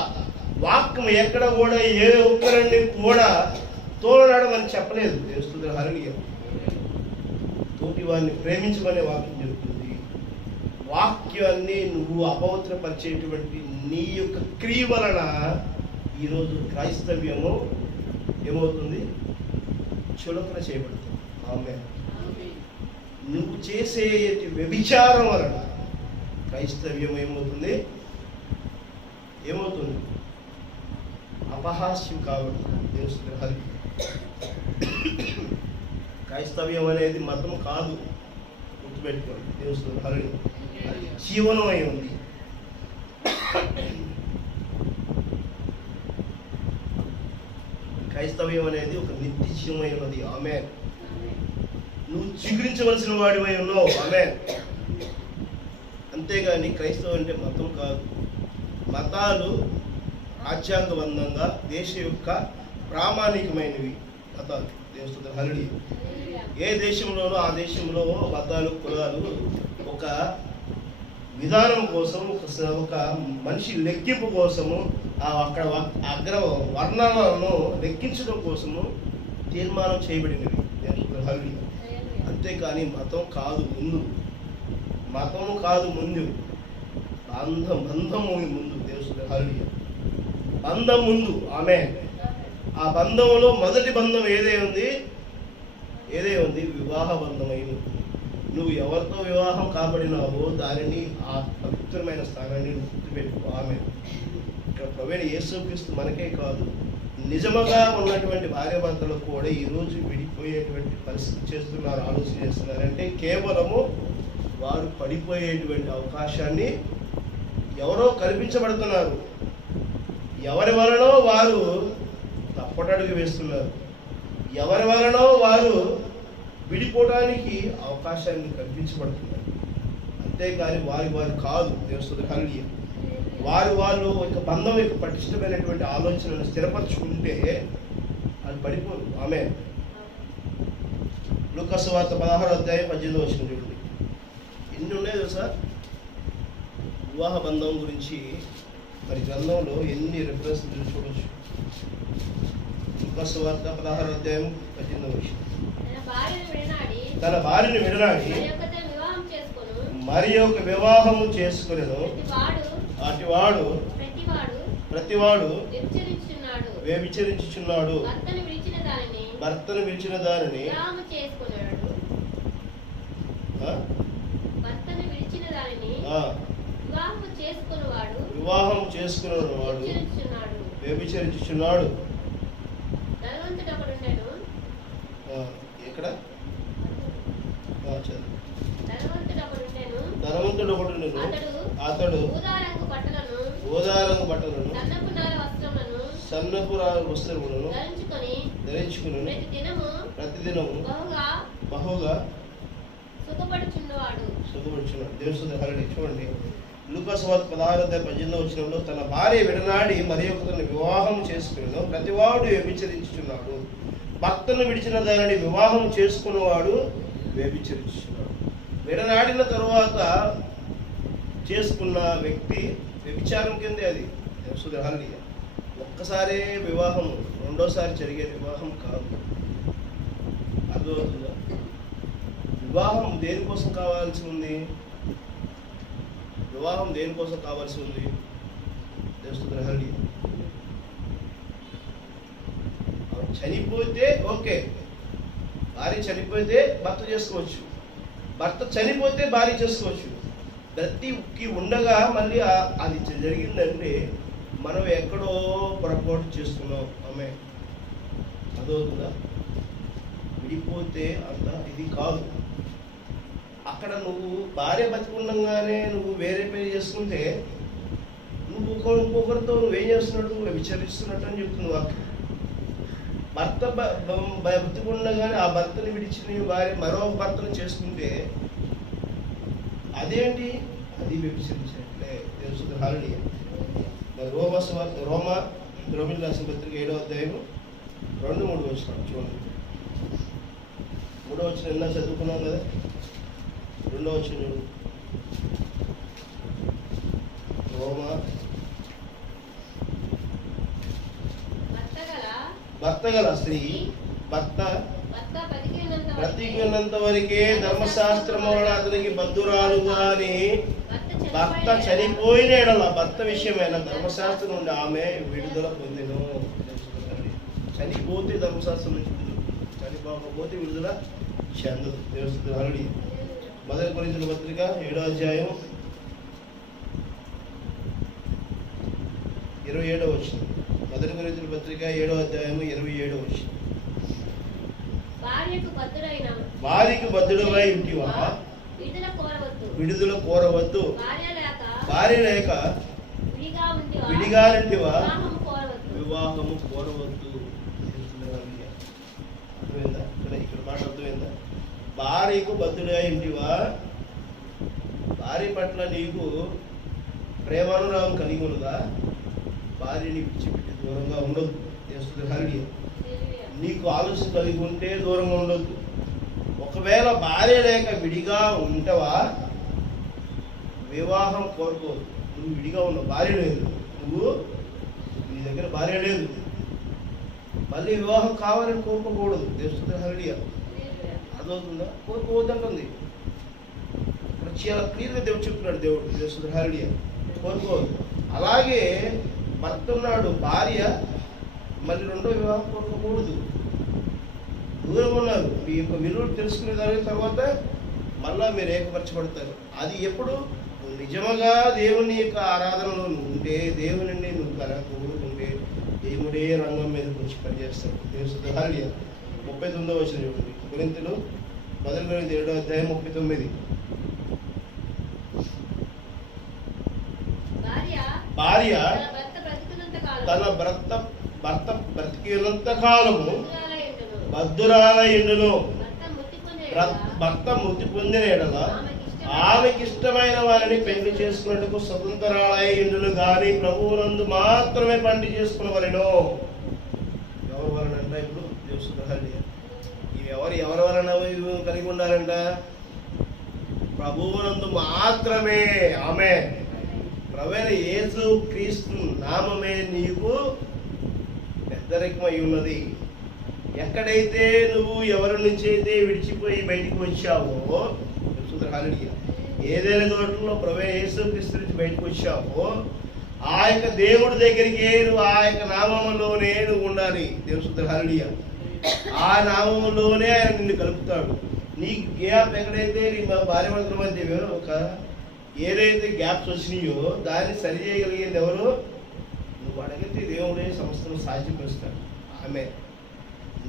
వాక్యము ఎక్కడ కూడా ఏ ఒక్కరిని కూడా తోలనాడమని చెప్పలేదు. దేవస్తుతుల హల్లెలూయా. తోటి వారిని ప్రేమించమనే వాక్యం చెబుతుంది. వాక్యాన్ని నువ్వు అపవిత్రపరిచేటువంటి నీ యొక్క క్రియ వలన ఈరోజు క్రైస్తవ్యము ఏమవుతుంది? చులకన చేయబడుతుంది. ఆమేన్. నువ్వు చేసే వ్యభిచారం వలన క్రైస్తవ్యం ఏమవుతుంది? అపహాస్యం కాబడుతుంది. దేవస్తుతుల హల్లెలూయా. క్రైస్తవ్యం అనేది మతం కాదు, గుర్తుపెట్టుకోండి. దేవస్తుతుల హల్లెలూయా. జీవనం అయి ఉంది. క్రైస్తవ్యం అనేది ఒక నిత్య జీవమై ఉన్నది. ఆమేన్. నువ్వు చిగురించవలసిన వాడివై ఉన్నావు. ఆమేన్. అంతేగాని క్రైస్తవం అంటే మతం కాదు. మతాలు రాజ్యాంగబద్ధంగా దేశ యొక్క ప్రామాణికమైనవి మతాలు. దేవుని హల్లెలూయా. ఏ దేశంలోనూ ఆ దేశంలో మతాలు కులాలు ఒక విధానం కోసం ఒక మనిషి లెక్కింపు కోసము అక్కడ అగ్ర వర్ణాలను లెక్కించడం కోసము తీర్మానం చేయబడినవి. హల్లెలూయా. అంతేకాని మతం కాదు ముందు, మతము కాదు ముందు, బంధము ముందు. దేవుని హల్లెలూయా. బంధం ముందు. ఆమేన్. ఆ బంధంలో మొదటి బంధం ఏదే ఉంది? వివాహ బంధమైంది. నువ్వు ఎవరితో వివాహం కాబడినావో దానిని ఆ పవిత్రమైన స్థానాన్ని గుర్తుపెట్టుకో. ఆమేన్. ఇక్కడ ప్రభువైన యేసుక్రీస్తు మనకే కాదు, నిజముగా ఉన్నటువంటి భార్యాభర్తలకు కూడా ఈరోజు విడిపోయేటువంటి పరిస్థితి చేస్తున్నారు, ఆలోచన చేస్తున్నారు. అంటే కేవలము వారు పడిపోయేటువంటి అవకాశాన్ని ఎవరో కల్పించబడుతున్నారు, ఎవరి వలనో వారు తప్పటడుగు వేస్తున్నారు, ఎవరి వలనో వారు విడిపోవడానికి అవకాశాన్ని కల్పించబడుతున్నారు. అంతేకాని వారు కాదు. దేవుని హల్లెలూయా. వాళ్ళు ఒక బంధం యొక్క పటిష్టమైనటువంటి ఆలోచనను స్థిరపరచుకుంటే అది పడిపోదు. ఆమేన్. లూకా సువార్త 16:18 చూడండి. ఎన్ని ఉన్నాయి తెలుసా? వివాహ బంధం గురించి మరి గ్రంథంలో ఎన్ని రిఫరెన్స్ చూడవచ్చు. లూకా సువార్త 16:18 తన భార్యను విడనాడి మరి యొక్క వివాహము చేసుకునేను, అటివాడు ప్రతివాడు వ్యభిచరించుచున్నాడు, భర్తను విడిచిన దానిని వివాహం చేసుకునేవాడు వ్యభిచరించుచున్నాడు. ఎక్కడ ధనవంతుడు ఒకడు, అతడు ఊదారంగు బట్టలను సన్నపు వస్త్రములను ధరించుకుని ప్రతిదినము బహుగా సుఖపడుచున్నాడు. దేవుని హల్లెలూయా. చూడండి, లూకా సువార్త 16:18 తన భార్య విడనాడి మరి ఒకరిని వివాహం చేసుకునేను, ప్రతివాడు వ్యభిచరించుచున్నాడు, భర్తను విడిచిన దానిని వివాహం చేసుకున్నవాడు వ్యభిచరించుచున్నాడు. విడనాడిన తరువాత చేసుకున్న వ్యక్తి వ్యభిచారం కిందే అది. దేవుని హల్లెలూయా. ఒక్కసారే వివాహం, రెండోసారి జరిగే వివాహం కాదు. అర్థమవుతుందా? వివాహం దేనికోసం కావాల్సి ఉంది? వివాహం దేనికోసం కావాల్సి ఉంది? దేవుని హల్లెలూయా. చనిపోతే ఓకే, భార్య చనిపోతే భర్త చేసుకోవచ్చు, భర్త చనిపోతే భార్య చేసుకోవచ్చు. బ్రతికి ఉండగా మళ్ళీ అది జరిగిందంటే మనం ఎక్కడో పొరపాటు చేస్తున్నాం. ఆమె అదవుతుందా? విడిపోతే అంత ఇది కాదు. అక్కడ నువ్వు భార్య బతికుండగానే నువ్వు వేరే పెళ్లి చేసుకుంటే నువ్వు ఇంకొకరితో నువ్వేం చేస్తున్నట్టు, విచారిస్తున్నట్టు అని చెప్తుంది వాక్యం. భర్త బతికుండగానే ఆ భర్తని విడిచి నీ భార్య మరో భర్తను చేసుకుంటే అదేంటి? అది వ్యభిచరించినట్లే. దేవుని హల్లెలూయా. రోమిలకు రాసిన పత్రిక 7:2-3 చూడండి. 3 నిన్న చదువుకున్నాం కదా, 2 చూడు. భర్త గల స్త్రీ భర్త బ్రతికినంత వరకే ధర్మశాస్త్రం వలన అతనికి బద్ధురాలు గాని భర్త చనిపోయిన ఎడల భర్త విషయమైన ధర్మశాస్త్రం నుండి ఆమె విడుదల పొందెను. చనిపోతే ధర్మశాస్త్రం నుంచి విడుదల, చనిపోకపోతే విడుదల చెందదు. దేవుని హల్లెలూయా. 1 కొరింథీయుల పత్రిక 7:27 1 కొరింథీయుల పత్రిక 7:27 భార్యకు బద్ధుడవై ఉంటివా? విడుదల కోరవద్దు. భార్య లేక విడిగా ఉంటివా? వివాహము కోరవద్దు. అర్థమైందా? ఇక్కడ మాట అర్థమైందా? భార్యకు బద్ధుడై ఉంటివా? భార్య పట్ల నీకు ప్రేమానురాగం కలిగి ఉన్నదా? భార్యని విడిచిపెట్టి దూరంగా ఉండదు. దేవుని హల్లెలూయా. నీకు ఆలోచన కలిగి ఉంటే దూరంగా ఉండొద్దు. ఒకవేళ భార్య లేక విడిగా ఉంటావా, వివాహం కోరుకోదు. నువ్వు విడిగా ఉన్నావు, భార్య లేదు, నీ దగ్గర భార్య లేదు, మళ్ళీ వివాహం కావాలని కోరుకోకూడదు. దేవుని హల్లెలూయా. అర్థమవుతుందా? కోరుకోవద్దంటుంది. ఇక్కడ చాలా క్లియర్గా దేవుడు చెప్తున్నాడు. దేవుని హల్లెలూయా. కోరుకోవద్దు. అలాగే భర్త ఉన్నాడు, భార్య మళ్ళీ రెండో వివాహం కోరుకోకూడదు. దూరం ఉన్నారు, మీ యొక్క విలువలు తెలుసుకునే దాని తర్వాత మళ్ళా మీరు ఏకపరచబడతారు. అది ఎప్పుడు నువ్వు నిజముగా దేవుని యొక్క ఆరాధనలో ఉంటే, దేవుని నువ్వు కోరుకుంటే, దేవుడే రంగం మీద వచ్చి పనిచేస్తాడు. దేవుని హల్లెలూయా. 39వ వచనం చూడండి. కొరింథీయులు 7:39. భార్య తన భర్త బ్రతికినంత కాలము బద్ధురాల ఎండును, భర్త మృతి పొందిన ఎడల ఆమెకి ఇష్టమైన వారిని పెళ్లి చేసుకున్నట్టుకు స్వతంత్రాలయ ఎండును గాని ప్రభువునందు మాత్రమే పండి చేసుకున్నవలెను. ఎవరి వలనంట? ఇప్పుడు ఇవి ఎవరి వలన కలిగి ఉండాలంట? ప్రభువునందు మాత్రమే. ఆమె ప్రభువైన యేసు క్రీస్తు నామమే నీకు పెద్దరికమై ఉన్నది. ఎక్కడైతే నువ్వు ఎవరి నుంచి అయితే విడిచిపోయి బయటికి వచ్చావో, హల్లెలూయా, ఏదైనా తోటలో ప్రభువైన యేసు క్రీస్తు నుంచి బయటకు వచ్చావో, ఆ యొక్క దేవుడి దగ్గరికి నువ్వు ఆ యొక్క నామములోనే నువ్వు ఉండాలి. దేవుని హల్లెలూయా. ఆ నామములోనే ఆయన నిన్ను కలుపుతాడు. నీ గ్యాప్ ఎక్కడైతే నీ భార్య భర్తల మధ్య ఒక ఏదైతే గ్యాప్స్ వచ్చినాయో దాన్ని సరి చేయగలిగేది ఎవరు? నువ్వు అడిగితే దేవుడే సంస్థను సాధ్యపరుస్తాడు. ఆమె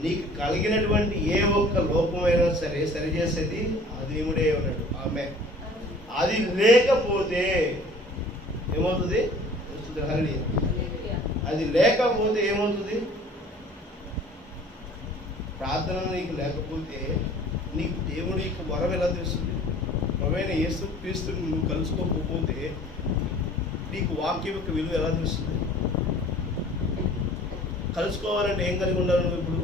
నీకు కలిగినటువంటి ఏ ఒక్క లోపమైనా సరే సరిచేసేది ఆ దేవుడే ఉన్నాడు. ఆమె అది లేకపోతే ఏమవుతుంది? హల్లెలూయా. అది లేకపోతే ఏమవుతుంది? ప్రార్థన నీకు లేకపోతే నీకు దేవుడి యొక్క వరం ఎలా తెలుస్తుంది? ప్రభువైన యేసు క్రీస్తుని నువ్వు కలుసుకోకపోతే నీకు వాక్యం యొక్క విలువ ఎలా తెలుస్తుంది? కలుసుకోవాలంటే ఏం కలిగి ఉండాలి? నువ్వు ఇప్పుడు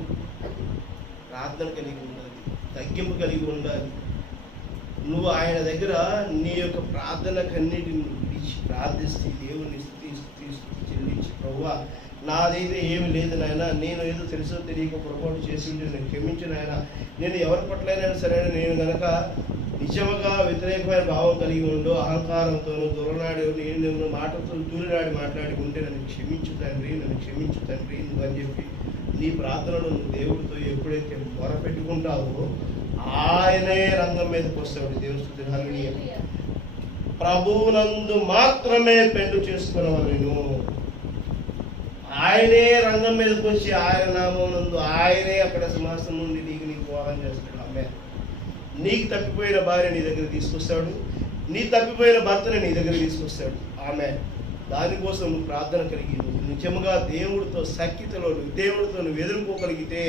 ప్రార్థన కలిగి ఉండాలి, తగ్గింపు కలిగి ఉండాలి. నువ్వు ఆయన దగ్గర నీ యొక్క ప్రార్థన కన్నిటిని ప్రార్థిస్తే దేవుని చెల్లించి, ప్రభువా నాదైతే ఏమి లేదు నాయన, నేను ఏదో తెలుసో తెలియక పొరపాటు చేసి ఉంటే నేను క్షమించిన ఆయన, నేను ఎవరి పట్లైనా సరే నేను కనుక నిజముగా వ్యతిరేకమైన భావం కలిగి ఉండు, అహంకారంతోనూ దొరనాడు నేను మాటలతో తూలినాడి మాట్లాడి ఉంటే నన్ను క్షమించు తండ్రి, నన్ను క్షమించు తండ్రి నువ్వు అని చెప్పి నీ ప్రార్థనలు నువ్వు దేవుడితో ఎప్పుడైతే మొరపెట్టుకుంటావో ఆయనే రంగం మీదకి వస్తాడు. దేవుని హల్లెలూయా. ప్రభువునందు మాత్రమే పెళ్లి చేసుకునేవాళ్ళు, ఆయనే రంగం మీదకి వచ్చి ఆయన నామమునందు ఆయనే అక్కడ సింహాసనం నుండి నీకు వివాహం చేస్తాడు. ఆమె నీకు తప్పిపోయిన భార్య నీ దగ్గర తీసుకొస్తాడు, నీ తప్పిపోయిన భర్తని నీ దగ్గర తీసుకొస్తాడు. ఆమె దానికోసం నువ్వు ప్రార్థన కలిగి నువ్వు నిజముగా దేవుడితో సఖ్యతలో దేవుడితో నువ్వు ఎదుర్కోగలిగితే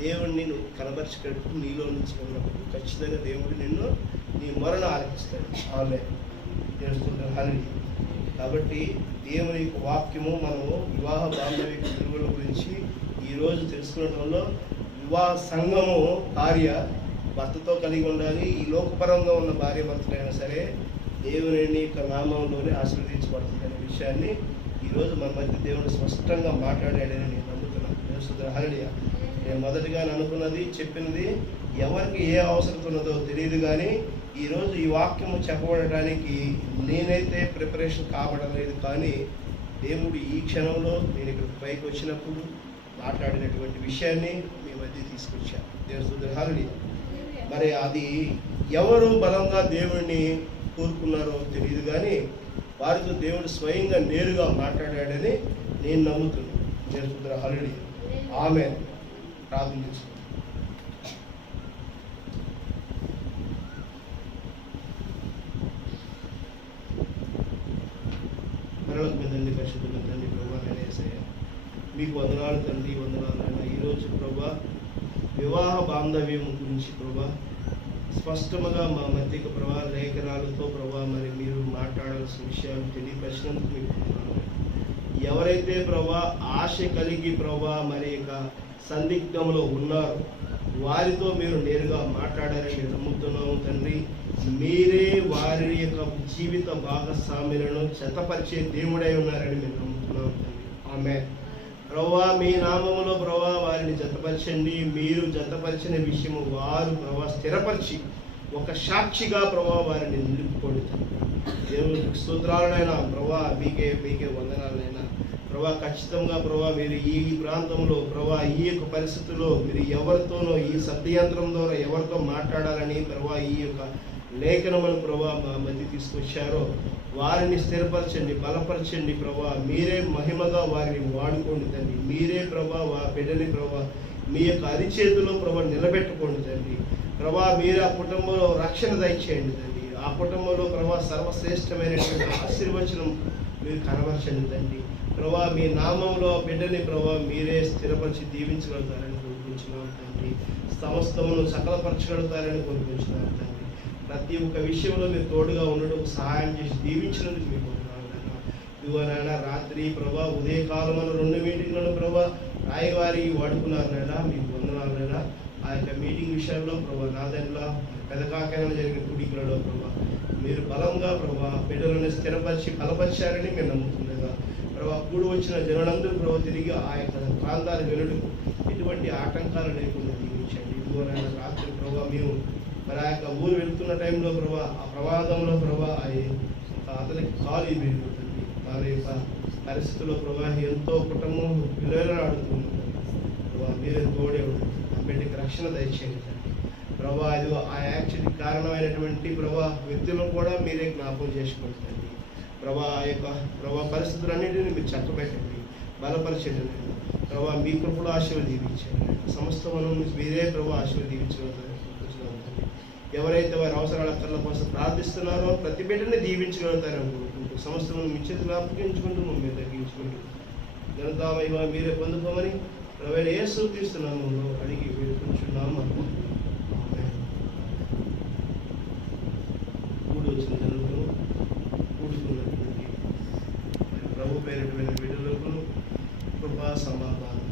దేవుడిని నువ్వు కనబరచగలుగుతూ నీలో నుంచి ఉన్నప్పుడు ఖచ్చితంగా దేవుడు నిన్ను నీ మొరను ఆలకిస్తాడు. ఆమె తెలుసుకుంటాను. హల్లెలూయా. కాబట్టి దేవుని యొక్క వాక్యము మనము వివాహ బాంధవ్య విలువల గురించి ఈరోజు తెలుసుకోవడంలో వివాహ సంఘము భార్య భర్తతో కలిగి ఉండాలి. ఈ లోకపరంగా ఉన్న భార్య భర్తలైనా సరే దేవుని యొక్క నామంలోనే ఆశీర్వదించబడుతుంది అనే విషయాన్ని ఈరోజు మన మధ్య దేవుడు స్పష్టంగా మాట్లాడాడని నేను నమ్ముతున్నాను. దేవుని హల్లెలూయా. నేను మొదటిగా అనుకున్నది చెప్పినది ఎవరికి ఏ అవసరం ఉన్నదో తెలియదు, కానీ ఈరోజు ఈ వాక్యము చెప్పబడటానికి నేనైతే ప్రిపరేషన్ కావడలేదు, కానీ దేవుడు ఈ క్షణంలో నేను ఇక్కడ పైకి వచ్చినప్పుడు మాట్లాడినటువంటి విషయాన్ని మీ మధ్య తీసుకొచ్చాను. దేవుని హల్లెలూయా. మరి అది ఎవరు బలంగా దేవుడిని కోరుకున్నారో తెలియదు, కానీ వారితో దేవుడు స్వయంగా నేరుగా మాట్లాడాడని నేను నమ్ముతున్నాను. దేవుని హల్లెలూయా. ఆమేన్. ప్రార్థన చేసుకుంటాం. తండ్రి, పరిశుద్ధుల తండ్రి, ప్రభా యేసయ్య మీకు వందనాలు తండ్రి, వందనాలు నాయన. ఈరోజు ప్రభా వివాహ బాంధవ్యం గురించి ప్రభా స్పష్టముగా మా మధ్యకు ప్రభా లేఖనాలతో ప్రభా మరి మీరు మాట్లాడాల్సిన విషయాలు తెలియపరిచినందుకు మీకు ఎవరైతే ప్రభా ఆశ కలిగి ప్రభా మరి ఇక సందిగ్ధంలో ఉన్నారు, వారితో మీరు నేరుగా మాట్లాడారని నమ్ముతున్నాము తండ్రి. మీరే వారి యొక్క జీవిత భాగస్వామ్యులను జతపరిచే దేవుడై ఉన్నారని మేము నమ్ముతున్నాము తండ్రి. ఆమేన్. ప్రభువా, మీ నామములో ప్రభువా వారిని జతపరచండి. మీరు జతపరిచిన విషయము వారు ప్రభువా స్థిరపరిచి ఒక సాక్షిగా ప్రభువా వారిని నిలుపుకోండి తండ్రి. దేవునికి స్తోత్రాలనైనా ప్రభువా, మీకే వందనాలనైనా ప్రభా. ఖచ్చితంగా ప్రభా మీరు ఈ ప్రాంతంలో ప్రభా ఈ యొక్క పరిస్థితుల్లో మీరు ఎవరితోనో ఈ శబ్దయంత్రం ద్వారా ఎవరితో మాట్లాడాలని ప్రభా ఈ యొక్క లేఖనమును ప్రభా మా మధ్య తీసుకొచ్చారో వారిని స్థిరపరచండి, బలపరచండి ప్రభా. మీరే మహిమగా వారిని వాడుకోండి తండ్రి. మీరే ప్రభా బిడ్డని ప్రభా మీ యొక్క అరిచేతిలో ప్రభా నిలబెట్టుకోండి తండ్రి. ప్రభా మీరు ఆ కుటుంబంలో రక్షణ దయచేయండి తండ్రి. ఆ కుటుంబంలో ప్రభా సర్వశ్రేష్టమైనటువంటి ఆశీర్వచనం మీరు కనబరచండి తండ్రి. ప్రభా మీ నామంలో బిడ్డని ప్రభా మీరే స్థిరపరిచి దీవించగలుగుతారని కోరుకుంటున్నాను తండ్రి. సమస్తమును సకలపరచగలుగుతారని కోరుకుంటున్నాను తండ్రి. ప్రతి ఒక్క విషయంలో మీరు తోడుగా ఉండడం సహాయం చేసి దీవించినందుకు మీకు వందనాలు. ఇదిగో నాయన రాత్రి ప్రభా ఉదయకాలమున 2 మీటింగ్లను ప్రభా రాయవారి వాడుకున్నారనైనా మీకు వందనాలనైనా. ఆ యొక్క మీటింగ్ విషయాల్లో ప్రభా నాదెండ్ల పెదకాకైనా జరిగిన కుడికలలో ప్రభా మీరు బలంగా ప్రభా బిడ్డలను స్థిరపరిచి బలపరిచారని మేము నమ్ముతుండగా ప్రభా కూడి వచ్చిన జనులందరూ ప్రభా తిరిగి ఆ యొక్క ప్రాంతాలు వెళ్ళడం ఎటువంటి ఆటంకాలు లేకుండా దీవించండి. ఇదిగో నాయన రాత్రి ప్రభా మేము మరి ఆ యొక్క ఊరు వెళ్తున్న టైంలో ప్రభా ఆ ప్రమాదంలో ప్రభా అతనికి కాలు విరిగిపోతుంది. వారి యొక్క పరిస్థితుల్లో ప్రభా ఎంతో కుటుంబం విలువలాడుతుంది ప్రభా. మీరే తోడే ఉంటుంది. ఆ బిడ్డకి రక్షణ దయచేయండి తండ్రి. ప్రభా ఇది ఆ యాక్సిడెంట్ కారణమైనటువంటి ప్రభా వ్యక్తులను కూడా మీరే జ్ఞాపకం చేసుకుంటుంది ప్రభా. ఆ యొక్క ప్రభా పరిస్థితులన్నింటినీ మీరు చక్కబెట్టండి, బలపరచండి ప్రభా. మీ కృపలో ఆశీర్వదీవించండి. సమస్తమును మీరే ప్రభా ఆశీర్వదీవించగలుగుతారు. ఎవరైతే వారి అవసరాల అక్కర్ల కోసం ప్రార్థిస్తున్నారో ప్రతి బిడ్డని దీవించగలుగుతారని కోరుకుంటూ సమస్తమును మీ చేతులు అప్పగించుకుంటూ మమ్మల్ని తగ్గించుకుంటూ ఘనత మీరే పొందుకోమని ప్రభువైన యేసు క్రీస్తు నామములో అడిగి వేడుకుంటున్నాము. కూడి వచ్చిన జనులను కూడుకున్నటువంటి ప్రభు పేరిట బిడ్డలకు కృపా సమాధానం